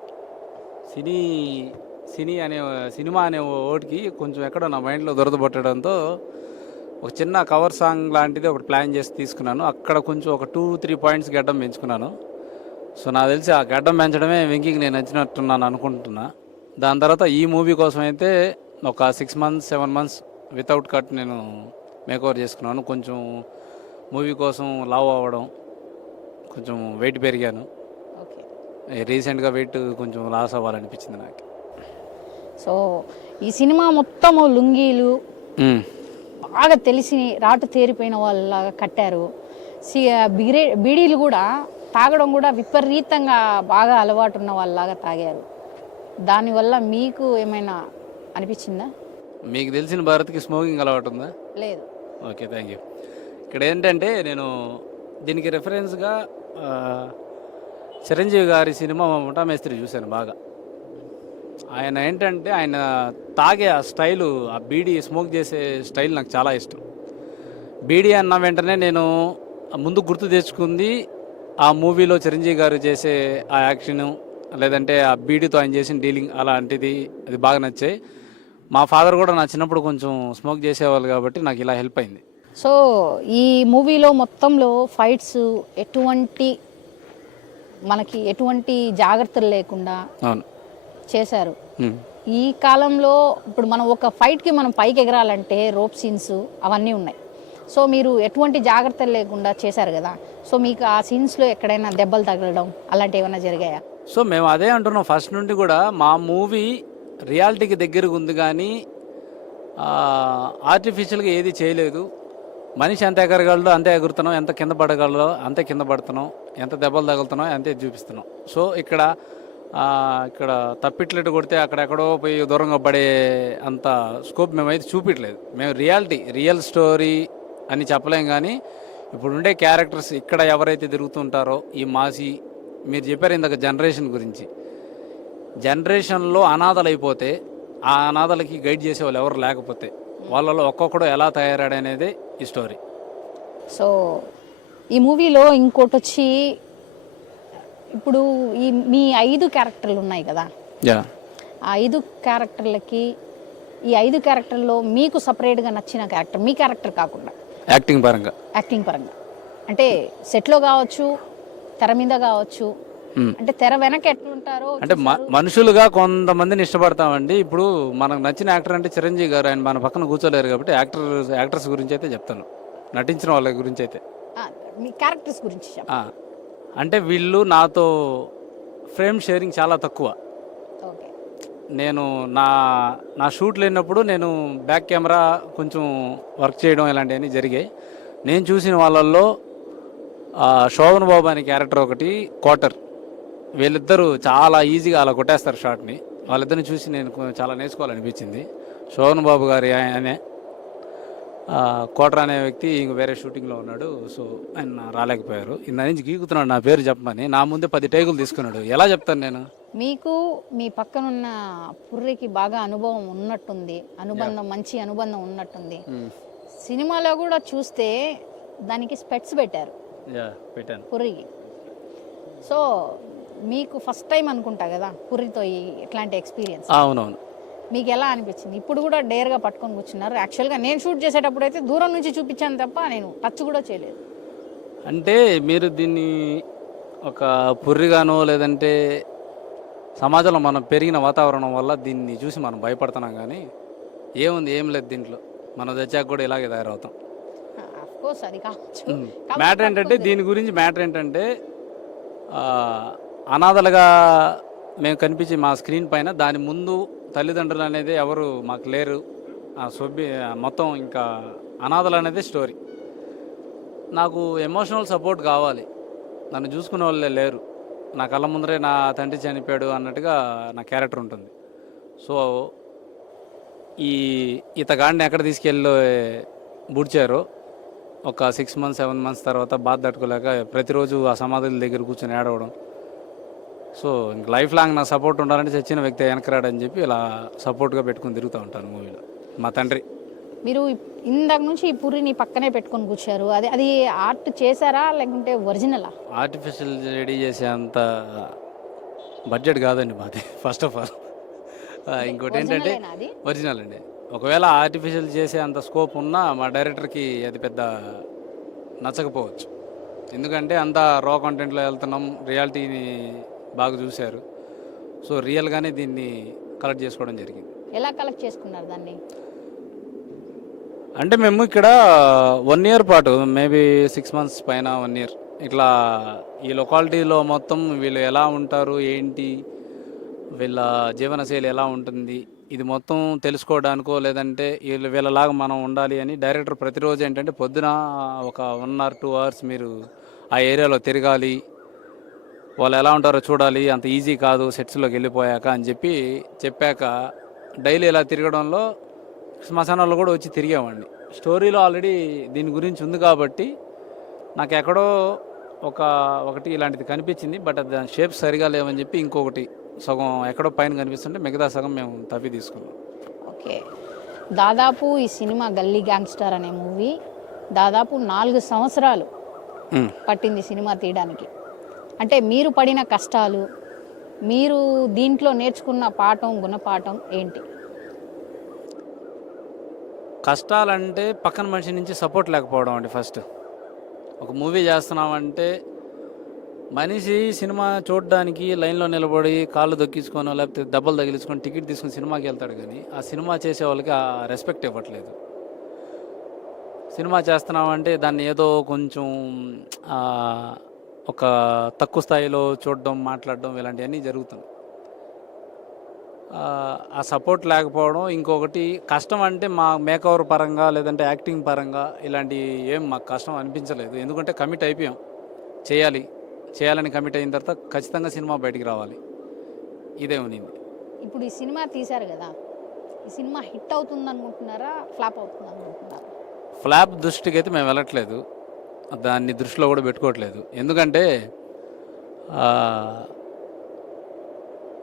సినిమా అనే ఓటికి కొంచెం ఎక్కడో నా మైండ్లో దొరద పుట్టడంతో ఒక చిన్న కవర్ సాంగ్ లాంటిది ఒకటి ప్లాన్ చేసి తీసుకున్నాను. అక్కడ కొంచెం ఒక 2-3 పాయింట్స్ గడ్డం పెంచుకున్నాను. సో నాకు తెలిసి ఆ గడ్డం పెంచడమే వెంకీకి నేను నచ్చినట్టున్నాను అనుకుంటున్నా. దాని తర్వాత ఈ మూవీ కోసం అయితే ఒక 6 months 7 months వితౌట్ కట్ నేను మేకఓవర్ చేసుకున్నాను. కొంచెం మూవీ కోసం లావ్ అవ్వడం, కొంచెం వెయిట్ పెరిగాను. రీసెంట్గా వెయిట్ కొంచెం లాస్ అవ్వాలనిపించింది నాకు. సో ఈ సినిమా మొత్తము లుంగీలు బాగా తెలిసి రాటు తేరిపోయిన వాళ్ళలాగా కట్టారు. బీడీలు కూడా తాగడం కూడా విపరీతంగా బాగా అలవాటు ఉన్న వాళ్ళలాగా తాగారు. దానివల్ల మీకు ఏమైనా అనిపించిందా? మీకు తెలిసిన భారత్కి స్మోకింగ్ అలవాటు ఉందా? లేదు. Okay, thank you. ఇక్కడ ఏంటంటే నేను దీనికి రెఫరెన్స్గా చిరంజీవి గారి సినిమా ముఠా మేస్త్రి చూశాను బాగా. ఆయన ఏంటంటే ఆయన తాగే ఆ స్టైలు, ఆ బీడీ స్మోక్ చేసే స్టైల్ నాకు చాలా ఇష్టం. బీడీ అన్న వెంటనే నేను ముందు గుర్తు తెచ్చుకుంది ఆ మూవీలో చిరంజీవి గారు చేసే ఆ యాక్షను, లేదంటే ఆ బీడీతో ఆయన చేసిన డీలింగ్ అలాంటిది, అది బాగా నచ్చాయి. మా ఫాదర్ కూడా నా చిన్నప్పుడు కొంచెం స్మోక్ చేసేవాళ్ళు కాబట్టి నాకు ఇలా హెల్ప్ అయింది. సో ఈ మూవీలో మొత్తంలో ఫైట్స్ ఎటువంటి జాగ్రత్తలు లేకుండా చేశారు. ఈ కాలంలో ఇప్పుడు మనం ఒక ఫైట్కి మనం పైకి ఎగరాలంటే రోప్ సీన్స్ అవన్నీ ఉన్నాయి. సో మీరు ఎటువంటి జాగ్రత్తలు లేకుండా చేశారు కదా, సో మీకు ఆ సీన్స్లో ఎక్కడైనా దెబ్బలు తగలడం అలాంటివి ఏమైనా జరిగాయా? సో మేము అదే అంటున్నాం ఫస్ట్ నుండి కూడా, మా మూవీ రియాలిటీకి దగ్గరగా ఉంది కానీ ఆర్టిఫిషియల్గా ఏది చేయలేదు. మనిషి ఎంత ఎగరగలడో అంతే ఎగురుతున్నాం, ఎంత కింద పడగలడో అంతే కింద పడుతున్నాం, ఎంత దెబ్బలు తగులుతున్నాం అంతే చూపిస్తున్నాం. సో ఇక్కడ తప్పిట్లెట్టు కొడితే అక్కడెక్కడో పోయి దూరంగా పడే అంత స్కోప్ మేమైతే చూపించలేదు. మేము రియల్ స్టోరీ అని చెప్పలేం కానీ ఇప్పుడుండే క్యారెక్టర్స్ ఇక్కడ ఎవరైతే తిరుగుతుంటారో ఈ మాసి, మీరు చెప్పారు ఇందాక జనరేషన్ గురించి, జనరేషన్లో అనాథలు అయిపోతే ఆ అనాథలకి గైడ్ చేసేవాళ్ళు ఎవరు లేకపోతే వాళ్ళలో ఒక్కొక్కడు ఎలా తయారాడనేది ఈ స్టోరీ. సో ఈ మూవీలో ఇంకోటి వచ్చి, ఇప్పుడు మీ 5 క్యారెక్టర్లు ఉన్నాయి కదా, ఆ 5 క్యారెక్టర్లకి ఈ 5 క్యారెక్టర్లో మీకు సపరేట్గా నచ్చిన క్యారెక్టర్, మీ క్యారెక్టర్ కాకుండా యాక్టింగ్ పరంగా అంటే సెట్లో కావచ్చు, తెర మీద కావచ్చు, అంటే తెర వెనక ఎట్లుంటారో అంటే మనుషులుగా కొంతమందిని ఇష్టపడతామండి. ఇప్పుడు మనకు నచ్చిన యాక్టర్ అంటే చిరంజీవి గారు, ఆయన మన పక్కన కూర్చోలేరు కాబట్టి యాక్టర్స్ గురించి అయితే చెప్తాను, నటించిన వాళ్ళ గురించి అయితే. మీ క్యారెక్టర్స్ గురించి చెప్పండి. అంటే వీళ్ళు నాతో ఫ్రేమ్ షేరింగ్ చాలా తక్కువ. ఓకే. నేను నా షూట్ లేనప్పుడు నేను బ్యాక్ కెమెరా కొంచెం వర్క్ చేయడం ఇలాంటివన్నీ జరిగాయి. నేను చూసిన వాళ్ళల్లో శోభన్ బాబు అనే క్యారెక్టర్ ఒకటి, క్వార్టర్, వీళ్ళిద్దరూ చాలా ఈజీగా అలా కొట్టేస్తారు షాట్ని. వాళ్ళిద్దరిని చూసి నేను చాలా నేర్చుకోవాలనిపించింది. శోభన్ బాబు గారి ఆయనే, కోటర్ అనే వ్యక్తి ఇంక వేరే షూటింగ్లో ఉన్నాడు. సో ఆయన రాలేకపోయారు. ఇంత నుంచి గీకుతున్నాడు నా పేరు చెప్పమని. నా ముందే 10 టేకులు తీసుకున్నాడు. ఎలా చెప్తాను నేను? మీకు మీ పక్కనున్న పుర్రికి బాగా అనుభవం ఉన్నట్టుంది, మంచి అనుబంధం ఉన్నట్టుంది. సినిమాలో కూడా చూస్తే దానికి స్పెట్స్ పెట్టారు పెట్టాను పుర్రికి. సో మీకు ఫస్ట్ టైం అనుకుంటా కదా పుర్రితో ఇట్లాంటి ఎక్స్పీరియన్స్? అవునవును. మీకు ఎలా అనిపించింది? ఇప్పుడు కూడా డేర్గా పట్టుకొని కూర్చున్నారు. యాక్చువల్గా నేను షూట్ చేసేటప్పుడు అయితే దూరం నుంచి చూపించాను తప్ప నేను టచ్ కూడా చేయలేదు. అంటే మీరు దీన్ని ఒక పుర్రిగానో లేదంటే సమాజంలో మనం పెరిగిన వాతావరణం వల్ల దీన్ని చూసి మనం భయపడుతున్నాం, కానీ ఏం లేదు దీంట్లో. మనం తెచ్చాక కూడా ఇలాగే తయారవుతాం. అఫ్కోర్స్ అది కావచ్చు. మ్యాటర్ ఏంటంటే, దీని గురించి మ్యాటర్ ఏంటంటే, అనాథలుగా మేము కనిపించి మా స్క్రీన్ పైన దాని ముందు తల్లిదండ్రులు అనేది ఎవరు మాకు లేరు. మొత్తం ఇంకా అనాథలు అనేది స్టోరీ. నాకు ఎమోషనల్ సపోర్ట్ కావాలి. నన్ను చూసుకునే వాళ్ళే లేరు. నా కళ్ళ ముందరే నా తండ్రి చనిపోయాడు అన్నట్టుగా నా క్యారెక్టర్ ఉంటుంది. సో ఇతగాడిని ఎక్కడ తీసుకెళ్ళి బుడ్చారో ఒక 6 months 7 months తర్వాత బాధ తట్టుకోలేక ప్రతిరోజు ఆ సమాధుల దగ్గర కూర్చొని ఏడవడం. సో ఇంక లైఫ్ లాంగ్ నా సపోర్ట్ ఉండాలంటే చచ్చిన వ్యక్తి వెనకరాడని చెప్పి ఇలా సపోర్ట్గా పెట్టుకుని తిరుగుతూ ఉంటాను మూవీలో. మా తండ్రి. మీరు ఇందాక నుంచి ఈ పుర్రిని పక్కనే పెట్టుకొని కూర్చారు. అది ఆర్ట్ చేశారా లేకుంటే ఒరిజినలా? ఆర్టిఫిషియల్ రెడీ చేసే అంత బడ్జెట్ కాదండి మాది, ఫస్ట్ ఆఫ్ ఆల్. ఇంకోటి ఏంటంటే ఒరిజినల్ అండి. ఒకవేళ ఆర్టిఫిషియల్ చేసే అంత స్కోప్ ఉన్నా మా డైరెక్టర్కి అది పెద్ద నచ్చకపోవచ్చు. ఎందుకంటే అంతా రా కంటెంట్లో వెళ్తున్నాం, రియాలిటీని బాగా చూశారు. సో రియల్గానే దీన్ని కలెక్ట్ చేసుకోవడం జరిగింది. ఎలా కలెక్ట్ చేసుకున్నారు దాన్ని? అంటే మేము ఇక్కడ 1 year పాటు, మేబీ 6 months పైన 1 year ఇట్లా ఈ లొకాలిటీలో మొత్తం వీళ్ళు ఎలా ఉంటారు, ఏంటి, వీళ్ళ జీవనశైలి ఎలా ఉంటుంది, ఇది మొత్తం తెలుసుకోవడానికో లేదంటే వీళ్ళలాగా మనం ఉండాలి అని డైరెక్టర్ ప్రతిరోజు ఏంటంటే పొద్దున ఒక 1 or 2 hours మీరు ఆ ఏరియాలో తిరగాలి, వాళ్ళు ఎలా ఉంటారో చూడాలి, అంత ఈజీ కాదు సెట్స్లోకి వెళ్ళిపోయాక అని చెప్పాక డైలీ ఇలా తిరగడంలో శ్మశానాల్లో కూడా వచ్చి తిరిగామండి. స్టోరీలో ఆల్రెడీ దీని గురించి ఉంది కాబట్టి నాకు ఎక్కడో ఒకటి ఇలాంటిది కనిపించింది. బట్ దాని షేప్స్ సరిగా లేవని చెప్పి ఇంకొకటి సగం ఎక్కడో పైన కనిపిస్తుంటే మిగతా సగం మేము తవ్వి తీసుకున్నాం. ఓకే. దాదాపు ఈ సినిమా గల్లీ గ్యాంగ్స్టర్ అనే మూవీ దాదాపు 4 సంవత్సరాలు పట్టింది సినిమా తీయడానికి. అంటే మీరు పడిన కష్టాలు, మీరు దీంట్లో నేర్చుకున్న గుణపాఠం ఏంటి? కష్టాలంటే పక్కన మనిషి నుంచి సపోర్ట్ లేకపోవడం అండి. ఫస్ట్ ఒక మూవీ చేస్తున్నామంటే మనిషి సినిమా చూడడానికి లైన్లో నిలబడి కాళ్ళు దొక్కించుకొని లేకపోతే దెబ్బలు తగిలించుకొని టికెట్ తీసుకుని సినిమాకి వెళ్తాడు, కానీ ఆ సినిమా చేసే వాళ్ళకి ఆ రెస్పెక్ట్ ఇవ్వట్లేదు. సినిమా చేస్తున్నామంటే దాన్ని ఏదో కొంచెం ఒక తక్కువ స్థాయిలో చూడడం, మాట్లాడడం ఇలాంటివన్నీ జరుగుతుంది. ఆ సపోర్ట్ లేకపోవడం. ఇంకొకటి కష్టం అంటే మా మేకవర్ పరంగా లేదంటే యాక్టింగ్ పరంగా ఇలాంటి ఏం మాకు కష్టం అనిపించలేదు. ఎందుకంటే కమిట్ అయిపోయాం, చేయాలని కమిట్ అయిన తర్వాత ఖచ్చితంగా సినిమా బయటికి రావాలి, ఇదే ఉన్నింది. ఇప్పుడు ఈ సినిమా తీశారు కదా, ఈ సినిమా హిట్ అవుతుంది అనుకుంటున్నారా, ఫ్లాప్ అవుతుంది అనుకుంటున్నారా? ఫ్లాప్ దృష్టికి అయితే మేము వెళ్ళట్లేదు, దాన్ని దృష్టిలో కూడా పెట్టుకోవట్లేదు. ఎందుకంటే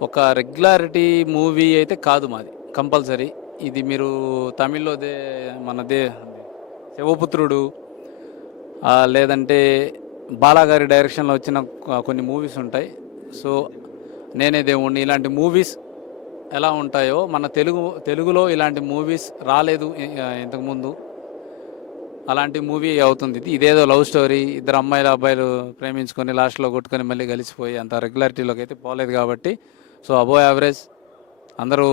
ఒక రెగ్యులారిటీ మూవీ అయితే కాదు మాది, కంపల్సరీ. ఇది మీరు తమిళ్లో మనదే శివపుత్రుడు లేదంటే బాలాగారి డైరెక్షన్లో వచ్చిన కొన్ని మూవీస్ ఉంటాయి. సో నేనే దేవుణ్ణి, ఇలాంటి మూవీస్ ఎలా ఉంటాయో మన తెలుగులో ఇలాంటి మూవీస్ రాలేదు ఇంతకుముందు. అలాంటి మూవీ అవుతుంది ఇది. ఇదేదో లవ్ స్టోరీ, ఇద్దరు అమ్మాయిలు అబ్బాయిలు ప్రేమించుకొని లాస్ట్లో కొట్టుకొని మళ్ళీ కలిసిపోయి అంత రెగ్యులారిటీలోకి అయితే పోలేదు కాబట్టి సో అబోవ్ యావరేజ్ అందరూ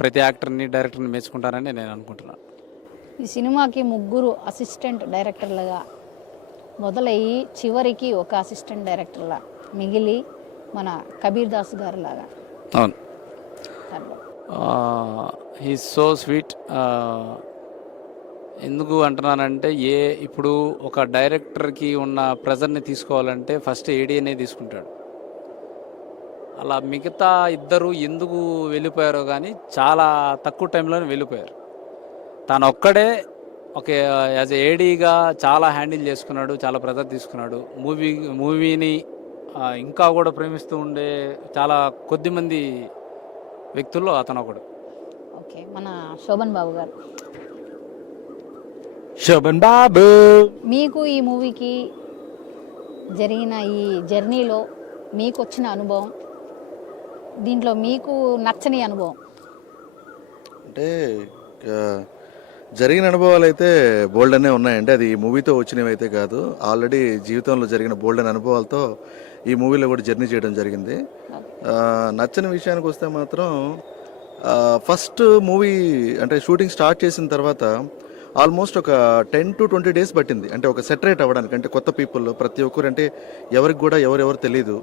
ప్రతి యాక్టర్ని డైరెక్టర్ని మెచ్చుకుంటారని నేను అనుకుంటున్నాను. ఈ సినిమాకి ముగ్గురు అసిస్టెంట్ డైరెక్టర్లుగా మొదలయ్యి చివరికి ఒక అసిస్టెంట్ డైరెక్టర్లా మిగిలి మన కబీర్ దాస్ గారు లాగా. అవును, హీ సో స్వీట్. ఎందుకు అంటున్నానంటే ఇప్పుడు ఒక డైరెక్టర్కి ఉన్న ప్రెజర్ని తీసుకోవాలంటే ఫస్ట్ ఏడీనే తీసుకుంటాడు. అలా మిగతా ఇద్దరు ఎందుకు వెళ్ళిపోయారో కానీ చాలా తక్కువ టైంలోనే వెళ్ళిపోయారు. తను ఒక్కడే ఒక యాజ్ ఏడీగా చాలా హ్యాండిల్ చేసుకున్నాడు, చాలా ప్రెజర్ తీసుకున్నాడు. మూవీని ఇంకా కూడా ప్రేమిస్తూ ఉండే చాలా కొద్దిమంది వ్యక్తుల్లో అతను ఒకడు. ఓకే, మన శోభన్ బాబు గారు, శోభన్ బాబు, మీకు ఈ మూవీకి జరిగిన ఈ జర్నీలో మీకు వచ్చిన అనుభవం, దీంట్లో మీకు నచ్చని అనుభవం? అంటే జరిగిన అనుభవాలు అయితే బోల్డ్ అనే ఉన్నాయండి. అది ఈ మూవీతో వచ్చినవి అయితే కాదు, ఆల్రెడీ జీవితంలో జరిగిన బోల్డ్ అనే అనుభవాలతో ఈ మూవీలో కూడా జర్నీ చేయడం జరిగింది. నచ్చని విషయానికి వస్తే మాత్రం ఫస్ట్ మూవీ అంటే షూటింగ్ స్టార్ట్ చేసిన తర్వాత ఆల్మోస్ట్ ఒక 10 to 20 days పట్టింది. అంటే ఒక సెటరేట్ అవ్వడానికి, అంటే కొత్త పీపుల్ ప్రతి ఒక్కరు, అంటే ఎవరికి కూడా ఎవరెవరు తెలియదు.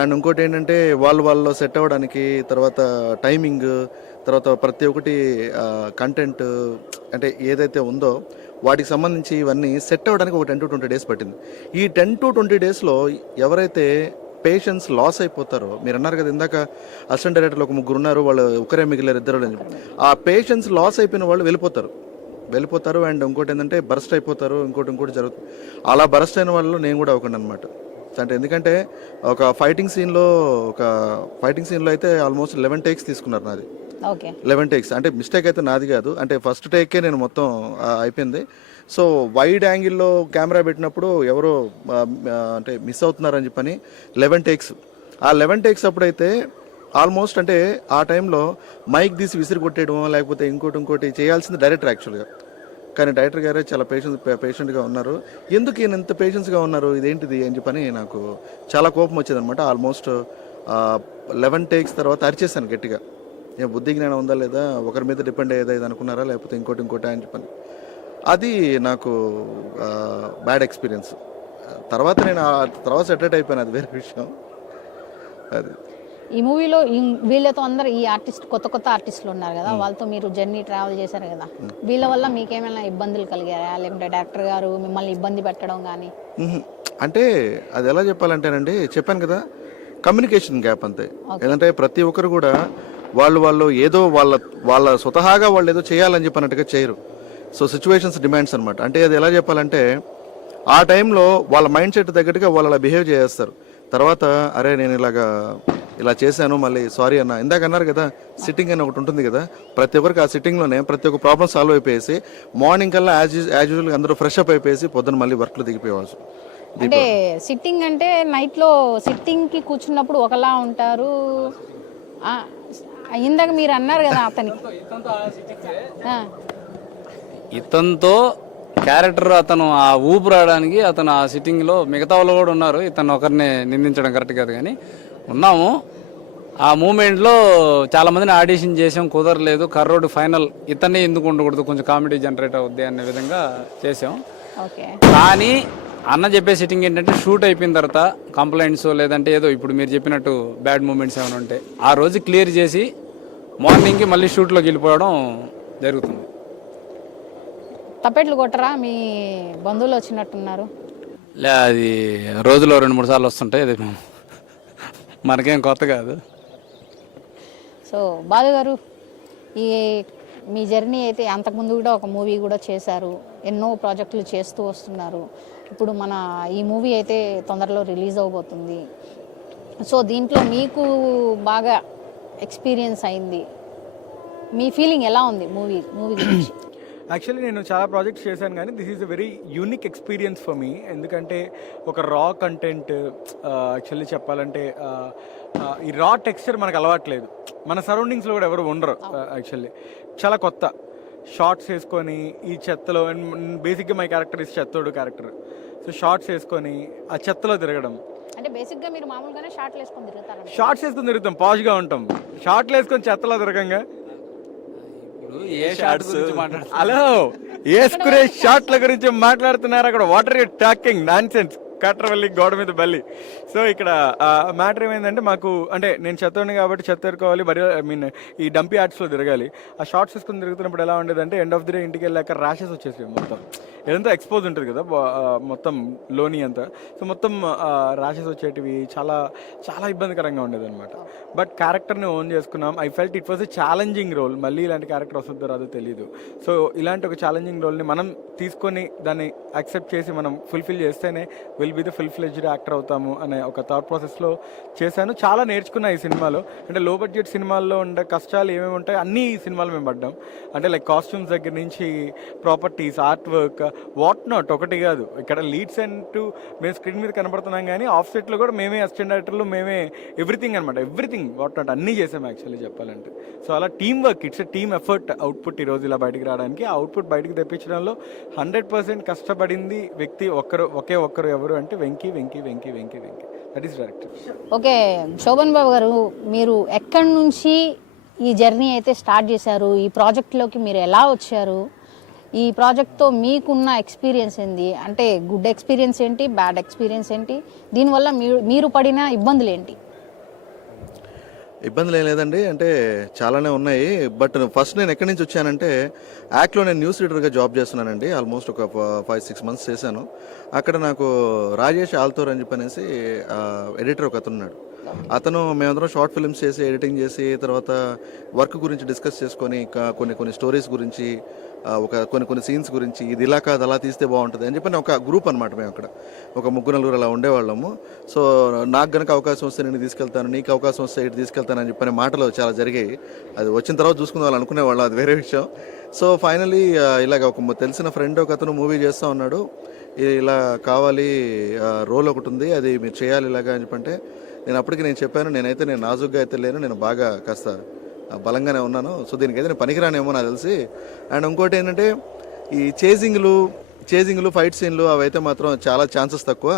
అండ్ ఇంకోటి ఏంటంటే వాళ్ళు సెట్ అవ్వడానికి, తర్వాత టైమింగ్, తర్వాత ప్రతి ఒక్కటి కంటెంట్ అంటే ఏదైతే ఉందో వాటికి సంబంధించి ఇవన్నీ సెట్ అవ్వడానికి ఒక 10 to 20 days పట్టింది. ఈ 10 to 20 daysలో ఎవరైతే పేషెన్స్ లాస్ అయిపోతారో, మీరు అన్నారు కదా ఇందాక అసిస్టెంట్ డైరెక్టర్లు ఒక ముగ్గురు ఉన్నారు, వాళ్ళు ఒకరే మిగిలిన ఇద్దరు, ఆ పేషెన్స్ లాస్ అయిపోయిన వాళ్ళు వెళ్ళిపోతారు. అండ్ ఇంకోటి ఏంటంటే బరస్ట్ అయిపోతారు, ఇంకోటి జరుగుతుంది. అలా బరస్ట్ అయిన వాళ్ళు నేను కూడా ఒకటి అనమాట. అంటే ఎందుకంటే ఒక ఫైటింగ్ సీన్లో అయితే ఆల్మోస్ట్ 11 takes తీసుకున్నారు నాది. ఓకే, 11 takes అంటే మిస్టేక్ అయితే నాది కాదు, అంటే ఫస్ట్ టేకే నేను మొత్తం అయిపోయింది. సో వైడ్ యాంగిల్లో కెమెరా పెట్టినప్పుడు ఎవరో అంటే మిస్ అవుతున్నారని చెప్పని 11 takes. ఆ 11 takes అప్పుడైతే ఆల్మోస్ట్ అంటే ఆ టైంలో మైక్ తీసి విసిరి కొట్టేయడం లేకపోతే ఇంకోటి చేయాల్సింది డైరెక్టర్ యాక్చువల్గా. కానీ డైరెక్టర్ గారే చాలా పేషెంట్గా ఉన్నారు. ఎందుకు ఈయన ఎంత పేషెన్స్గా ఉన్నారు, ఇదేంటిది అని చెప్పని నాకు చాలా కోపం వచ్చేది అనమాట. ఆల్మోస్ట్ 11 takes తర్వాత అరిచేసాను గట్టిగా. ఏం బుద్ధి జ్ఞానం ఉందా లేదా, ఒకరి మీద డిపెండ్ అయ్యేది అనుకున్నారా లేకపోతే ఇంకోటి అని చెప్పని. అది నాకు బ్యాడ్ ఎక్స్పీరియన్స్. తర్వాత నేను సెటరేట్ అయిపోయాను, అది వేరే విషయం. అది ఈ మూవీలో వీళ్ళతో అందరు ఈ కొత్త ఆర్టిస్టులు ఉన్నారు కదా, వాళ్ళతో మీరు జర్నీ ట్రావెల్ చేశారు కదా, వీళ్ళ వల్ల మీకేమైనా ఇబ్బందులు కలిగారా, లేకుంటే డైరెక్టర్ గారు మిమ్మల్ని ఇబ్బంది పెట్టడం కానీ? అంటే అది ఎలా చెప్పాలంటేనండి, చెప్పాను కదా, కమ్యూనికేషన్ గ్యాప్ అంతే. ఏంటంటే ప్రతి ఒక్కరు కూడా వాళ్ళు ఏదో వాళ్ళ స్వతహాగా వాళ్ళు ఏదో చేయాలని చెప్పినట్టుగా చేయరు. సో సిచ్యువేషన్స్ డిమాండ్స్ అనమాట. అంటే అది ఎలా చెప్పాలంటే ఆ టైంలో వాళ్ళ మైండ్ సెట్ తగ్గట్టుగా వాళ్ళు అలా బిహేవ్ చేస్తారు. తర్వాత అరే నేను ఇలా చేశాను, మళ్ళీ సారీ అన్న, ఇందాక అన్నారు కదా సిట్టింగ్ అని ఒకటి ఉంటుంది కదా, ప్రతి ఒక్కరికి ఆ సిట్టింగ్లోనే ప్రతి ఒక్క ప్రాబ్లమ్ సాల్వ్ అయిపోయేసి మార్నింగ్ కల్లా యాజ్ యూజువల్గా అందరూ ఫ్రెష్ అప్ అయిపోయేసి పొద్దున్న మళ్ళీ వర్క్లో దిగిపోయేవాళ్ళు. అంటే సిట్టింగ్ అంటే నైట్లో సిట్టింగ్కి కూర్చున్నప్పుడు ఒకలా ఉంటారు. ఇందాక మీరు అన్నారు కదా అతనికి ఇతనితో క్యారెక్టర్ అతను ఆ ఊపు రావడానికి అతను ఆ సిట్టింగ్లో మిగతా వాళ్ళు కూడా ఉన్నారు. ఇతను ఒకరిని నిందించడం కరెక్ట్ కాదు కానీ ఉన్నాము. ఆ మూమెంట్లో చాలామందిని ఆడిషన్ చేసాం, కుదరలేదు. కర్రోడు ఫైనల్ ఇతన్ని ఎందుకు ఉండకూడదు, కొంచెం కామెడీ జనరేట్ అవుద్ది అనే విధంగా చేసాం. కానీ అన్న చెప్పే సిట్టింగ్ ఏంటంటే షూట్ అయిపోయిన తర్వాత కంప్లైంట్స్ లేదంటే ఏదో ఇప్పుడు మీరు చెప్పినట్టు బ్యాడ్ మూమెంట్స్ ఏమైనా ఉంటే ఆ రోజు క్లియర్ చేసి మార్నింగ్కి మళ్ళీ షూట్లోకి వెళ్ళిపోవడం జరుగుతుంది. తప్పెట్లు కొట్టరా, మీ బంధువులు వచ్చినట్టున్నారు? అది రోజులో 2-3 సార్లు వస్తుంటాయి, అది మనకేం కొత్త కాదు. సో బాలు గారు, మీ జర్నీ అయితే అంతకుముందు కూడా ఒక మూవీ కూడా చేశారు, ఎన్నో ప్రాజెక్టులు చేస్తూ వస్తున్నారు. ఇప్పుడు ఈ మూవీ అయితే తొందరలో రిలీజ్ అవబోతుంది. సో దీంట్లో మీకు బాగా ఎక్స్పీరియన్స్ అయింది, మీ ఫీలింగ్ ఎలా ఉంది మూవీ గురించి? యాక్చువల్లీ నేను చాలా ప్రాజెక్ట్స్ చేశాను కానీ this is a very unique experience for me. ఎందుకంటే ఒక రా కంటెంట్, యాక్చువల్లీ చెప్పాలంటే ఈ రా టెక్స్చర్ మనకు అలవాట్లేదు, మన సరౌండింగ్స్లో కూడా ఎవరు ఉండరు. యాక్చువల్లీ చాలా కొత్త. షార్ట్స్ వేసుకొని ఈ చెత్తలో, బేసిక్గా మై క్యారెక్టర్ ఇస్ చెత్తోడు క్యారెక్టర్. సో షార్ట్స్ వేసుకొని ఆ చెత్తలో తిరగడం. అంటే బేసిక్గా మీరు మామూలుగానే షార్ట్లు వేసుకొని తిరుగుతారు. షార్ట్స్ వేసుకొని తిరుగుతాం, పాష్గా ఉంటాం. షార్ట్లు వేసుకొని చెత్తలో తిరగంగా. ఇప్పుడు ఏ షార్ట్స్ గురించి మాట్లాడుతున్నారు? హలో, వేసుకునే షార్ట్ల గురించి మాట్లాడుతున్నారు అక్కడ. Water you talking non sense, cutter వెళ్ళి గోడ మీద బల్లి. సో ఇక్కడ మ్యాటర్ ఏమైందంటే, మాకు అంటే నేను చెత్తని కాబట్టి చెత్త ఎరుకోవాలి, మరి ఐ మీన్ ఈ డంపీ యాడ్స్లో తిరగాలి. ఆ షార్ట్స్ వేసుకుని తిరుగుతున్నప్పుడు ఎలా ఉండేదంటే, ఎండ్ ఆఫ్ ది డే ఇంటికి వెళ్ళాక ర్యాషెస్ వచ్చేసి మొత్తం ఏదంతా ఎక్స్పోజ్ ఉంటుంది కదా మొత్తం లోని అంతా. సో మొత్తం ర్యాషెస్ వచ్చేటివి, చాలా చాలా ఇబ్బందికరంగా ఉండేది అనమాట. బట్ క్యారెక్టర్ని ఓన్ చేసుకున్నాం. I felt it was a challenging role. మళ్ళీ ఇలాంటి క్యారెక్టర్ వస్తుందో రాదో తెలియదు. సో ఇలాంటి ఒక ఛాలెంజింగ్ రోల్ని మనం తీసుకొని దాన్ని యాక్సెప్ట్ చేసి మనం ఫుల్ఫిల్ చేస్తేనే will be the full fledged actor అవుతాము అనే ఒక థాట్ ప్రాసెస్లో చేశాను. చాలా నేర్చుకున్నా ఈ సినిమాలో. అంటే లో బడ్జెట్ సినిమాల్లో ఉండే కష్టాలు ఏమేమి ఉంటాయి అన్నీ ఈ సినిమాలో మేము పడ్డాం. అంటే లైక్ కాస్ట్యూమ్స్ దగ్గర నుంచి properties, art work, what not ఒకటి కాదు. ఇక్కడ లీడ్స్ అంటూ మేము స్క్రీన్ మీద కనబడుతున్నాం, కానీ ఆఫ్ సెట్లో కూడా మేమే అసిస్టెంట్ డైరెక్టర్లు, మేమే ఎవ్రీథింగ్ అనమాట. ఎవ్రీథింగ్ వాట్ నాట్ అన్నీ చేసాం యాక్చువల్లీ చెప్పాలంటే. సో అలా team work, it's a team effort output ఈరోజు ఇలా బయటికి రావడానికి. ఆ అవుట్పుట్ బయటికి తెప్పించడంలో 100% కష్టపడింది వ్యక్తి ఒకే ఒక్కరు ఎవరు అంటే Venky. That is director. Okay Sobhan Babu garu, మీరు ఎక్కడి నుంచి ఈ జర్నీ అయితే స్టార్ట్ చేశారు? ఈ ప్రాజెక్ట్లోకి మీరు ఎలా వచ్చారు? ఈ ప్రాజెక్ట్తో మీకున్న ఎక్స్పీరియన్స్ ఏంటి? అంటే గుడ్ ఎక్స్పీరియన్స్ ఏంటి, బ్యాడ్ ఎక్స్పీరియన్స్ ఏంటి? దీనివల్ల మీరు పడిన ఇబ్బందులు ఏంటి? ఇబ్బందులు ఏం లేదండి, అంటే చాలానే ఉన్నాయి. బట్ ఫస్ట్ నేను ఎక్కడి నుంచి వచ్చానంటే, యాక్ట్లో నేను న్యూస్ రీడర్గా జాబ్ చేస్తున్నానండి. ఆల్మోస్ట్ ఒక 5-6 months చేశాను. అక్కడ నాకు రాజేష్ ఆల్తోర్ అని చెప్పనేసి ఎడిటర్ ఒక అతను ఉన్నాడు. అతను మేమందరం షార్ట్ ఫిల్మ్స్ చేసి ఎడిటింగ్ చేసి తర్వాత వర్క్ గురించి డిస్కస్ చేసుకొని కొన్ని స్టోరీస్ గురించి కొన్ని సీన్స్ గురించి ఇది ఇలా కాదు అలా తీస్తే బాగుంటుంది అని చెప్పి ఒక గ్రూప్ అనమాట. మేము అక్కడ ఒక 3-4 అలా ఉండేవాళ్ళము. సో నాకు గనక అవకాశం వస్తే నేను తీసుకెళ్తాను, నీకు అవకాశం వస్తే ఇటు తీసుకెళ్తాను అని చెప్పిన మాటలు చాలా జరిగాయి. అది వచ్చిన తర్వాత చూసుకునే వాళ్ళు అనుకునేవాళ్ళం, అది వేరే విషయం. సో ఫైనలీ ఇలాగ ఒక తెలిసిన ఫ్రెండ్ ఒక అతను మూవీ చేస్తూ ఉన్నాడు, ఇలా కావాలి, రోల్ ఒకటి ఉంది, అది మీరు చేయాలి ఇలాగా అని చెప్పంటే నేను చెప్పాను, నేను నాజుగ్గా అయితే లేను, నేను బాగా కాస్త బలంగానే ఉన్నాను. సో దీనికైతే నేను పనికిరానేమో నాకు తెలిసి. అండ్ ఇంకోటి ఏంటంటే, ఈ చేజింగ్లు ఫైట్ సీన్లు అవైతే మాత్రం చాలా ఛాన్సెస్ తక్కువ.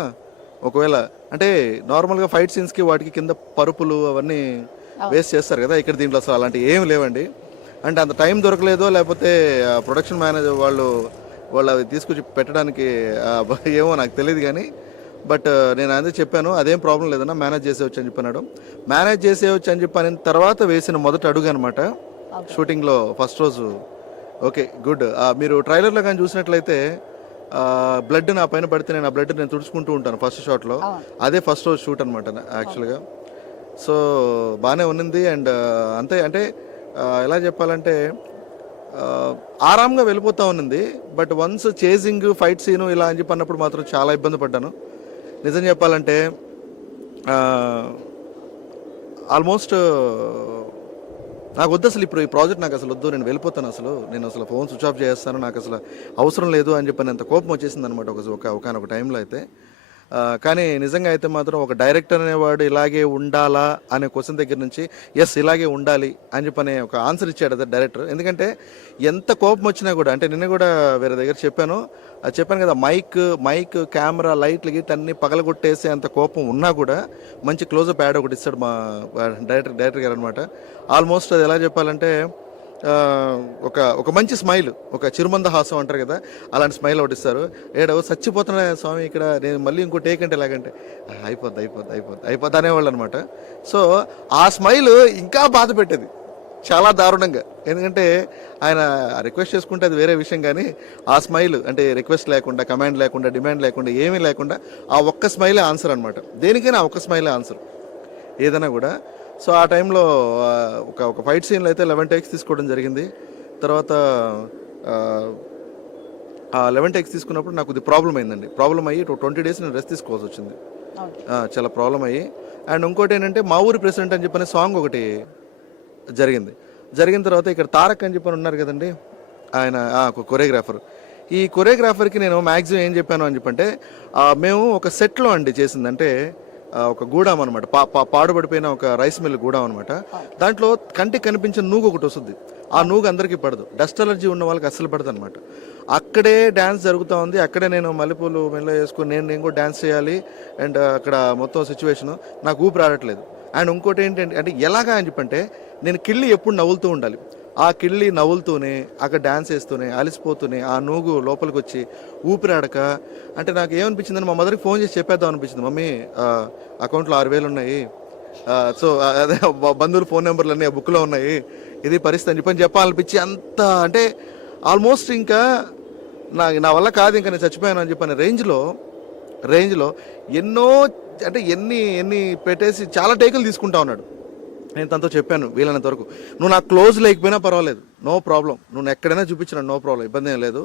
ఒకవేళ అంటే నార్మల్గా ఫైట్ సీన్స్కి వాటికి కింద పరుపులు అవన్నీ వేస్ట్ చేస్తారు కదా, ఇక్కడ దీంట్లో అసలు అలాంటివి ఏమి లేవండి. అంటే అంత టైం దొరకలేదో లేకపోతే ప్రొడక్షన్ మేనేజర్ వాళ్ళు అవి తీసుకొచ్చి పెట్టడానికి ఏమో నాకు తెలియదు, కానీ బట్ నేను అదే చెప్పాను, అదేం ప్రాబ్లం లేదన్నా, మేనేజ్ చేసేవచ్చు అని చెప్పన్నాడు. మేనేజ్ చేసేవచ్చు అని చెప్పిన తర్వాత వేసిన మొదటి అడుగు అనమాట షూటింగ్లో ఫస్ట్ రోజు. Okay good. మీరు ట్రైలర్లో కానీ చూసినట్లయితే బ్లడ్ నా పైన పడితే నేను ఆ బ్లడ్ నేను తుడుచుకుంటూ ఉంటాను ఫస్ట్ షాట్లో. అదే ఫస్ట్ రోజు షూట్ అనమాట యాక్చువల్గా. సో బాగానే ఉన్నింది. అండ్ అంతే, అంటే ఎలా చెప్పాలంటే ఆరాంగా వెళ్ళిపోతూ ఉన్నింది. But once chasing fight scene ఇలా అని చెప్పి అన్నప్పుడు మాత్రం చాలా ఇబ్బంది పడ్డాను నిజం చెప్పాలంటే. ఆల్మోస్ట్ నాకు వద్దు అసలు, ఇప్పుడు ఈ ప్రాజెక్ట్ నాకు అసలు వద్దు, నేను వెళ్ళిపోతాను, నేను అసలు ఫోన్ స్విచ్ ఆఫ్ చేస్తాను, నాకు అసలు అవసరం లేదు అని చెప్పి అంత కోపం వచ్చేసింది అనమాట ఒక టైంలో అయితే. కానీ నిజంగా అయితే మాత్రం ఒక డైరెక్టర్ అనేవాడు ఇలాగే ఉండాలా అనే క్వశ్చన్ దగ్గర నుంచి ఎస్ ఇలాగే ఉండాలి అని చెప్పనే ఒక ఆన్సర్ ఇచ్చాడు అదే డైరెక్టర్. ఎందుకంటే ఎంత కోపం వచ్చినా కూడా, అంటే నిన్న కూడా వేరే దగ్గర చెప్పాను కదా, మైక్ కెమెరా లైట్లు గిట్ అన్ని పగలగొట్టేసే అంత కోపం ఉన్నా కూడా మంచి క్లోజప్ యాడ్ ఒకటి ఇస్తాడు మా డైరెక్టర్ గారు అనమాట. ఆల్మోస్ట్ అది ఎలా చెప్పాలంటే ఒక మంచి స్మైల్, ఒక చిరుమంద హాసం అంటారు కదా, అలాంటి స్మైల్ ఒకటి ఇస్తారు. ఏడో చచ్చిపోతున్నా స్వామి ఇక్కడ, నేను మళ్ళీ ఇంకో టేక్ అంటే ఎలాగంటే అయిపోద్ది అనేవాళ్ళు అనమాట. సో ఆ స్మైల్ ఇంకా బాధ పెట్టేది చాలా దారుణంగా. ఎందుకంటే ఆయన రిక్వెస్ట్ చేసుకుంటే అది వేరే విషయం, కానీ ఆ స్మైల్ అంటే రిక్వెస్ట్ లేకుండా, కమాండ్ లేకుండా, డిమాండ్ లేకుండా, ఏమీ లేకుండా ఆ ఒక్క స్మైలే ఆన్సర్ అనమాట. దేనికైనా ఆ ఒక్క స్మైలే ఆన్సర్ ఏదైనా కూడా. సో ఆ టైంలో ఒక ఫైట్ సీన్లో అయితే 11 takes తీసుకోవడం జరిగింది. తర్వాత 11 takes తీసుకున్నప్పుడు నాకు ఇది ప్రాబ్లం అయిందండి. ప్రాబ్లం అయ్యి 20 days నేను రెస్ట్ తీసుకోవాల్సి వచ్చింది, చాలా ప్రాబ్లం అయ్యి. అండ్ ఇంకోటి ఏంటంటే, మా ఊరి ప్రెసిడెంట్ అని చెప్పిన సాంగ్ ఒకటి జరిగిన తర్వాత ఇక్కడ తారక్ అని చెప్పని ఉన్నారు కదండి, ఆయన కొరియోగ్రాఫర్. ఈ కొరియోగ్రాఫర్కి నేను మ్యాక్సిమం ఏం చెప్పాను అని చెప్పంటే, మేము ఒక సెట్లో అండి చేసిందంటే ఒక గూడాం అనమాట, పాడుపడిపోయిన ఒక రైస్ మిల్ గూడాం అనమాట. దాంట్లో కంటికి కనిపించిన నూగు ఒకటి వస్తుంది, ఆ నూగు అందరికీ పడదు. డస్ట్ అలర్జీ ఉన్న వాళ్ళకి అస్సలు పడదు అనమాట. అక్కడే డ్యాన్స్ జరుగుతూ ఉంది, అక్కడే నేను మల్లెపూలు మెల్ల వేసుకొని నేను కూడా డ్యాన్స్ చేయాలి. అండ్ అక్కడ మొత్తం సిచ్యువేషను నాకు ఊపిరి ఆడట్లేదు. అండ్ ఇంకోటి ఏంటంటే అంటే ఎలాగా అని చెప్పంటే నేను కిళ్ళి ఎప్పుడు నవ్వులుతూ ఉండాలి. ఆ కిళ్ళి నవ్వులుతూనే అక్కడ డ్యాన్స్ వేస్తూనే అలసిపోతూనే ఆ నూగు లోపలికి వచ్చి ఊపిరాడక అంటే నాకు ఏమనిపించిందని మా మదర్కి ఫోన్ చేసి చెప్పేద్దాం అనిపించింది. మమ్మీ అకౌంట్లో 6,000 ఉన్నాయి, సో అదే బంధువుల ఫోన్ నెంబర్లు అన్నీ ఆ బుక్లో ఉన్నాయి, ఇది పరిస్థితి అని చెప్పాలనిపించి అంత అంటే ఆల్మోస్ట్ ఇంకా నా వల్ల కాదు, ఇంకా నేను చచ్చిపోయాను అని చెప్పిన రేంజ్లో ఎన్నో అంటే ఎన్ని పెట్టేసి చాలా టేకులు తీసుకుంటా ఉన్నాడు. నేను తనతో చెప్పాను వీలైనంత వరకు నువ్వు నాకు క్లోజ్ లేకపోయినా పర్వాలేదు, నో ప్రాబ్లం, నువ్వు ఎక్కడైనా చూపించిన నో ప్రాబ్లం, ఇబ్బంది ఏం లేదు.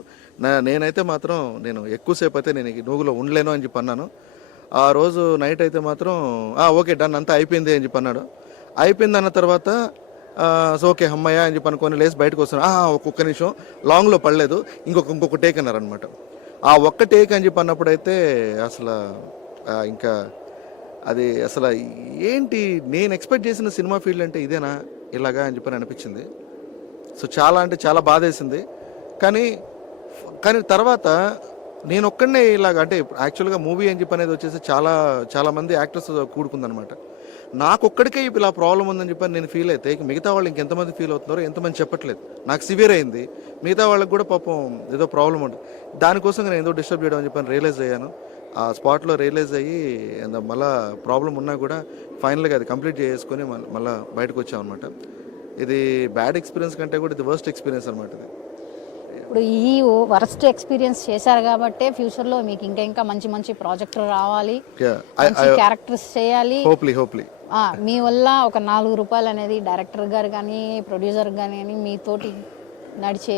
నేనైతే మాత్రం నేను ఎక్కువసేపు అయితే నేను ఈ నూగులో ఉండలేను అని చెప్పి అన్నాను. ఆ రోజు నైట్ అయితే మాత్రం ఓకే డన్ అంతా అయిపోయింది అని చెప్పి అన్నాడు. అయిపోయింది అన్న తర్వాత సో ఓకే అమ్మయ్య అని చెప్పి అనుకొని లేసి బయటకు వస్తున్నాను. ఒక్కొక్క నిమిషం లాంగ్లో పడలేదు, ఇంకొక టేక్ అన్నారనమాట. ఆ ఒక్క టేక్ అని చెప్పి అన్నప్పుడైతే అసలు ఇంకా అది అసలు ఏంటి నేను ఎక్స్పెక్ట్ చేసిన సినిమా ఫీల్డ్ అంటే ఇదేనా ఇలాగా అని చెప్పని అనిపించింది. సో చాలా అంటే చాలా బాధేసింది. కానీ తర్వాత నేను ఒక్కడనే ఇలాగ అంటే యాక్చువల్గా మూవీ అని చెప్పి అనేది వచ్చేసి చాలా మంది యాక్టర్స్ కూడుకుందనమాట. నాకొక్కడికే ఇలా ప్రాబ్లం ఉందని చెప్పని నేను ఫీల్ అయితే మిగతా వాళ్ళు ఇంకెంతమంది ఫీల్ అవుతున్నారో ఎంతమంది చెప్పట్లేదు. నాకు సివియర్ అయింది, మిగతా వాళ్ళకి కూడా పాపం ఏదో ప్రాబ్లం ఉంటుంది. దానికోసం నేను ఏదో డిస్టర్బ్ చేయడం అని చెప్పని రియలైజ్ అయ్యాను. ఆ స్పాట్లో రియలైజ్ అయ్యి మళ్ళీ ప్రాబ్లం ఉన్నా కూడా ఫైనల్గా అది కంప్లీట్ చేసుకొని మళ్ళీ బయటకు వచ్చాం అనమాట. ఇది బ్యాడ్ ఎక్స్పీరియన్స్ కంటే కూడా ఇది వర్స్ట్ ఎక్స్పీరియన్స్ అనమాట. ఇది ఇప్పుడు ఈ వరస్ట్ ఎక్స్పీరియన్స్ చేశారు కాబట్టి ఫ్యూచర్లో మీకు ఇంకా మంచి ప్రాజెక్టులు రావాలి, క్యారెక్టర్స్ చేయాలి. హోప్లీ మీ వల్ల ఒక 4 రూపాయలు అనేది డైరెక్టర్ గారు కానీ ప్రొడ్యూసర్ కానీ మీతోటి నడిచే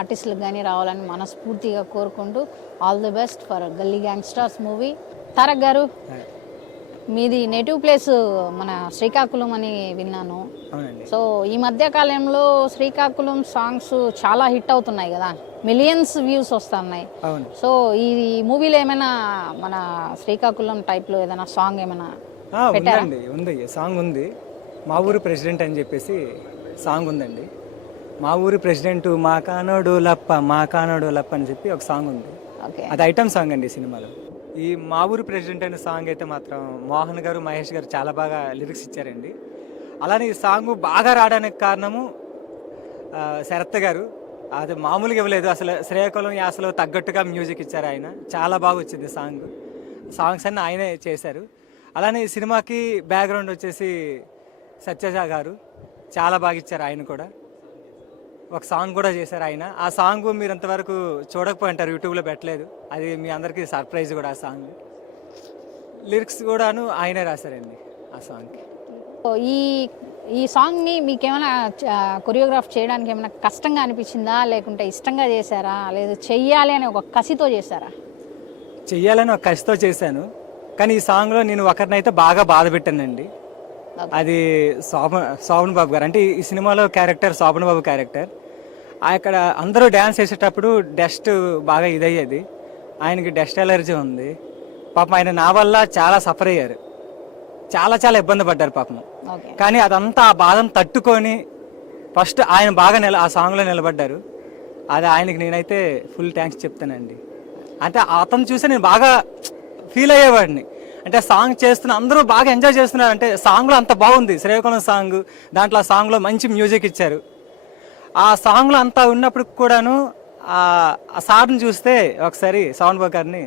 ఆర్టిస్టులకు కానీ రావాలని మనస్ఫూర్తిగా కోరుకుంటూ ఆల్ ది బెస్ట్ ఫర్ గల్లీ గ్యాంగ్స్టర్స్ మూవీ. తారక్ గారు, మీది నేటివ్ ప్లేస్ మన శ్రీకాకుళం అని విన్నాను. సో ఈ మధ్య కాలంలో శ్రీకాకుళం సాంగ్స్ చాలా హిట్ అవుతున్నాయి కదా, మిలియన్స్ వ్యూస్ వస్తున్నాయి. సో ఈ మూవీలో ఏమైనా మన శ్రీకాకుళం టైప్లో ఏదైనా సాంగ్ ఏమైనా పెట్టారా? ఉంది సాంగ్ ఉంది, మా ఊరు ప్రెసిడెంట్ అని చెప్పేసి సాంగ్ ఉందండి. మా ఊరి ప్రెసిడెంట్ మా కానోడు లప్ప అని చెప్పి ఒక సాంగ్ ఉంది. అది ఐటమ్ సాంగ్ అండి సినిమాలో. ఈ మా ఊరి ప్రెసిడెంట్ అనే సాంగ్ అయితే మాత్రం మోహన్ గారు మహేష్ గారు చాలా బాగా లిరిక్స్ ఇచ్చారండి. అలానే ఈ సాంగ్ బాగా రావడానికి కారణము శరత్ గారు. అది మామూలుగా ఇవ్వలేదు, అసలు శ్రీకాకుళం యాసలో తగ్గట్టుగా మ్యూజిక్ ఇచ్చారు ఆయన. చాలా బాగా వచ్చింది సాంగ్స్ అన్నీ ఆయనే చేశారు. అలానే ఈ సినిమాకి బ్యాక్గ్రౌండ్ వచ్చేసి సత్యజ గారు చాలా బాగా ఇచ్చారు. ఆయన కూడా ఒక సాంగ్ కూడా చేశారు ఆయన. ఆ సాంగ్ మీరు అంతవరకు చూడకపోయి ఉంటారు, యూట్యూబ్లో పెట్టలేదు. అది మీ అందరికీ సర్ప్రైజ్ కూడా. ఆ సాంగ్ లిరిక్స్ కూడాను ఆయనే రాశారండి ఆ సాంగ్కి. ఈ సాంగ్ని మీకేమైనా కొరియోగ్రాఫ్ చేయడానికి ఏమైనా కష్టంగా అనిపించిందా, లేకుంటే ఇష్టంగా చేశారా, లేదు చెయ్యాలి అని ఒక కసితో చేశారా? చెయ్యాలని ఒక కసితో చేశాను, కానీ ఈ సాంగ్లో నేను ఒకరినైతే బాగా బాధ పెట్టానండి. అది శోభన్ బాబు గారు. అంటే ఈ సినిమాలో క్యారెక్టర్ శోభన్ బాబు క్యారెక్టర్. అక్కడ అందరూ డ్యాన్స్ చేసేటప్పుడు డస్ట్ బాగా ఇదయ్యేది, ఆయనకి డస్ట్ ఎలర్జీ ఉంది. పాపం ఆయన నా వల్ల చాలా సఫర్ అయ్యారు, చాలా ఇబ్బంది పడ్డారు పాపం. కానీ అదంతా ఆ బాధను తట్టుకొని ఫస్ట్ ఆయన బాగా ఆ సాంగ్లో నిలబడ్డారు. అది ఆయనకి నేనైతే ఫుల్ థ్యాంక్స్ చెప్తానండి. అంటే అతను చూసి నేను బాగా ఫీల్ అయ్యేవాడిని. అంటే సాంగ్ చేస్తున్న అందరూ బాగా ఎంజాయ్ చేస్తున్నారు. అంటే సాంగ్లో అంత బాగుంది, శ్రీకాకుళం సాంగ్. దాంట్లో ఆ సాంగ్లో మంచి మ్యూజిక్ ఇచ్చారు. ఆ సాంగ్లో అంతా ఉన్నప్పుడు కూడాను ఆ సార్ని చూస్తే ఒకసారి శోభన్ బాబు గారిని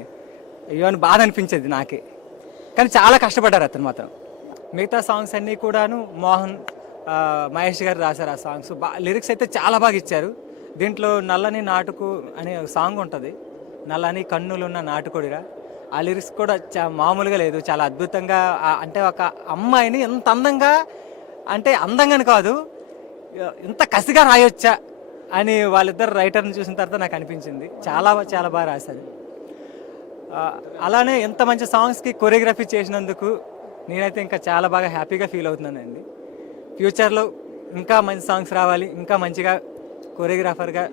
ఇవన్నీ బాధ అనిపించేది నాకే. కానీ చాలా కష్టపడ్డారు అతను మాత్రం. మిగతా సాంగ్స్ అన్నీ కూడాను మహేష్ గారు రాశారు. ఆ సాంగ్స్ లిరిక్స్ అయితే చాలా బాగా ఇచ్చారు. దీంట్లో నల్లని నాటుకు అనే ఒక సాంగ్ ఉంటుంది, నల్లని కన్నులున్న నాటుకోడిరా. ఆ లిరిక్స్ కూడా మామూలుగా లేదు, చాలా అద్భుతంగా. అంటే ఒక అమ్మాయిని ఎంత అందంగా, అంటే అందంగాని కాదు ఇంత కసిగా రాయొచ్చా అని వాళ్ళిద్దరు రైటర్ని చూసిన తర్వాత నాకు అనిపించింది. చాలా బాగా రాశారు. అలానే ఎంత మంచి సాంగ్స్కి కొరియోగ్రఫీ చేసినందుకు నేనైతే ఇంకా చాలా బాగా హ్యాపీగా ఫీల్ అవుతున్నానండి. ఫ్యూచర్లో ఇంకా మంచి సాంగ్స్ రావాలి, ఇంకా మంచిగా కొరియోగ్రాఫర్గా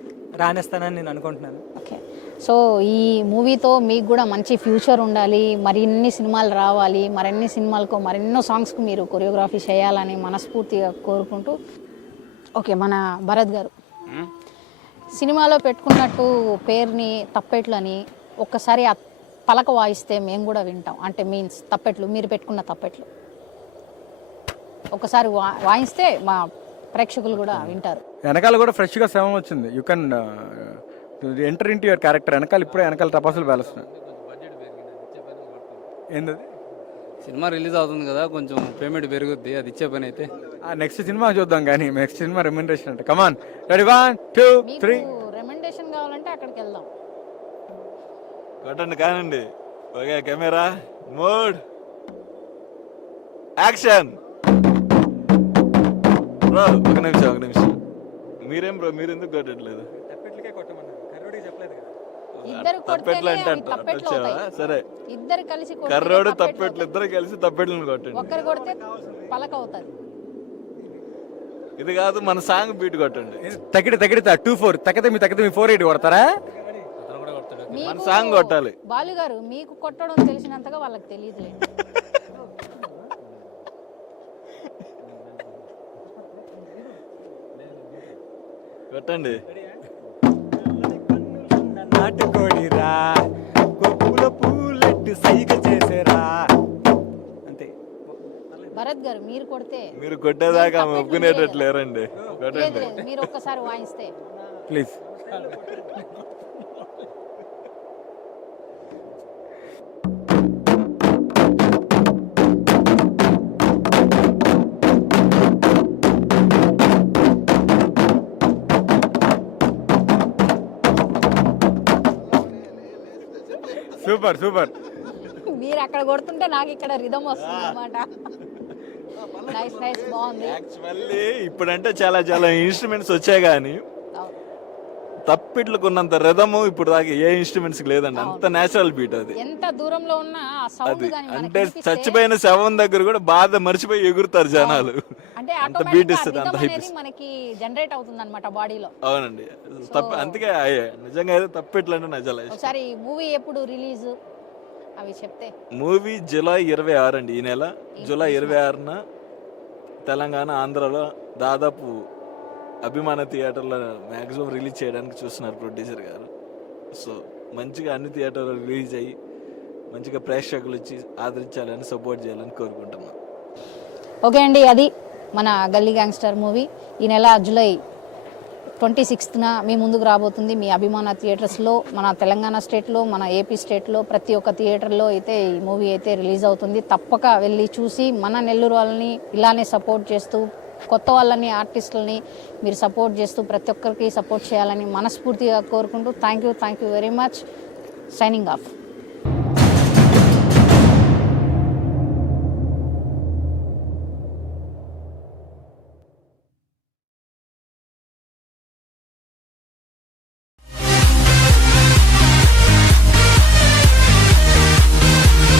రాణిస్తానని నేను అనుకుంటున్నాను. ఓకే, సో ఈ మూవీతో మీకు కూడా మంచి ఫ్యూచర్ ఉండాలి, మరిన్ని సినిమాలు రావాలి, మరిన్ని సినిమాలకు మరెన్నో సాంగ్స్కు మీరు కొరియోగ్రఫీ చేయాలని మనస్ఫూర్తిగా కోరుకుంటూ ఓకే, మన భరత్ గారు సినిమాలో పెట్టుకున్నట్టు పేరుని తప్పెట్లు అని ఒక్కసారి ఆ పలక వాయిస్తే మేము కూడా వింటాం. అంటే మీన్స్ తప్పెట్లు, మీరు పెట్టుకున్న తప్పెట్లు ఒకసారి వాయిస్తే మా ప్రేక్షకులు కూడా వింటారు. వెనకాల కూడా ఫ్రెష్గా సెవెన్ వచ్చింది. You can enter into your character. వెనకాల ఇప్పుడే వెనకాల టపాసులు పేలుస్తున్నాయి. ఏంటది? సినిమా రిలీజ్ అవుతుంది కదా, కొంచెం పేమెంట్ పెరుగుద్ది, అది ఇచ్చే పని అయితే. నెక్స్ట్ సినిమా చూద్దాం కానీ నెక్స్ట్ సినిమా రెమ్యునరేషన్ అంటే కమాన్. రెడీ 1 2 3. రెమెండేషన్ కావాలంటే అక్కడికి వెళ్దాం. కొట్టండి కానండి. Okay, camera mode action. Bro ఒక నిమిషం. మీరేం బ్రో, మీరు ఎందుకు కొట్టట్లేదు? ఇద్దరు తప్పెట్లు కొడితేనే అంటే అవి తప్పెట్లు వచ్చావా? అవుతాయి. సరే, ఇద్దరు కలిసి కొడితేనే కర్రోడు తప్పెట్లు తప్పెట్లు ఇద్దరు కలిసి తప్పెట్లను కొట్టండి. ఒక్కరు కొడితే పలక అవుతుంది. ఇది కాదు, మన సాంగ్ బీట్ కొట్టండి. తగిడిత 2-4 తగ్గతే మీ 4-8 కొడతారా? మన సాంగ్ కొట్టాలి. బాలు గారు, మీకు కొట్టడం తెలిసినంతగా వాళ్ళకి తెలియదులే. కొట్టండి. నాటుకోడిరా కొప్పుల పూలెట్టు సైగ చేసేరా. అంతే. భరత్ గారు, మీరు కొడితే మీరు కొట్టేదాకా ఆమె తప్పెట్లు ఒప్పుకునేటట్లు లేదు. లేరండి. లేదు కొట్టండి. లేదు, మీరు ఒక్కసారి వాయిస్తే. ప్లీజ్. సూపర్. మీరు అక్కడ కొడుతుంటే నాకు ఇక్కడ రిధం వస్తుంది అన్నమాట. నైస్, బాగుంది. యాక్చువల్లీ ఇప్పుడంటే చాలా ఇన్స్ట్రుమెంట్స్ వచ్చాయి కానీ అవును. తప్పిట్లకు ఉన్నంత రిథము ఇప్పుడు దాకా ఏ ఇన్స్ట్రుమెంట్స్ లేదండి. అంత నేచురల్ బీట్ అది. ఎంత దూరంలో ఉన్నా ఆ సౌండ్ అది గాని అంటే చచ్చిపోయిన శవం దగ్గర కూడా బాధ మర్చిపోయి ఎగురుతారు జనాలు. అంటే అంత ఆటోమేటిక్ బీట్ గా ఇస్తుంది, అంత రిథమ్ హైప్ అనేది మనకి జనరేట్ అవుతుంది అన్నమాట బాడీలో. అవునండి. అందుకే నిజంగా అయితే తప్పిట్లు అంటే నిజాలు. ఒకసారి మూవీ ఎప్పుడు రిలీజ్ అవి చెప్తే. మూవీ జూలై 26 అండి. ఈ నెల జూలై 26న తెలంగాణ, ఆంధ్రలో దాదాపు అభిమాన థియేటర్లో మ్యాక్సిమం రిలీజ్ చేయడానికి చూస్తున్నారు ప్రొడ్యూసర్ గారు. సో మంచిగా అన్ని థియేటర్లో రిలీజ్ అయ్యి మంచిగా ప్రేక్షకులు వచ్చి ఆదరించాలని, సపోర్ట్ చేయాలని కోరుకుంటున్నాం. ఓకే అండి, అది మన గల్లీ గ్యాంగ్స్టర్ మూవీ ఈ నెల జూలై 26న మీ ముందుకు రాబోతుంది. మీ అభిమాన థియేటర్స్లో, మన తెలంగాణ స్టేట్లో, మన ఏపీ స్టేట్లో ప్రతి ఒక్క థియేటర్లో అయితే ఈ మూవీ అయితే రిలీజ్ అవుతుంది. తప్పక వెళ్ళి చూసి మన నెల్లూరు వాళ్ళని ఇలానే సపోర్ట్ చేస్తూ, కొత్త వాళ్ళని, ఆర్టిస్టులని మీరు సపోర్ట్ చేస్తూ ప్రతి ఒక్కరికి సపోర్ట్ చేయాలని మనస్ఫూర్తిగా కోరుకుంటూ thank you very much. Signing off.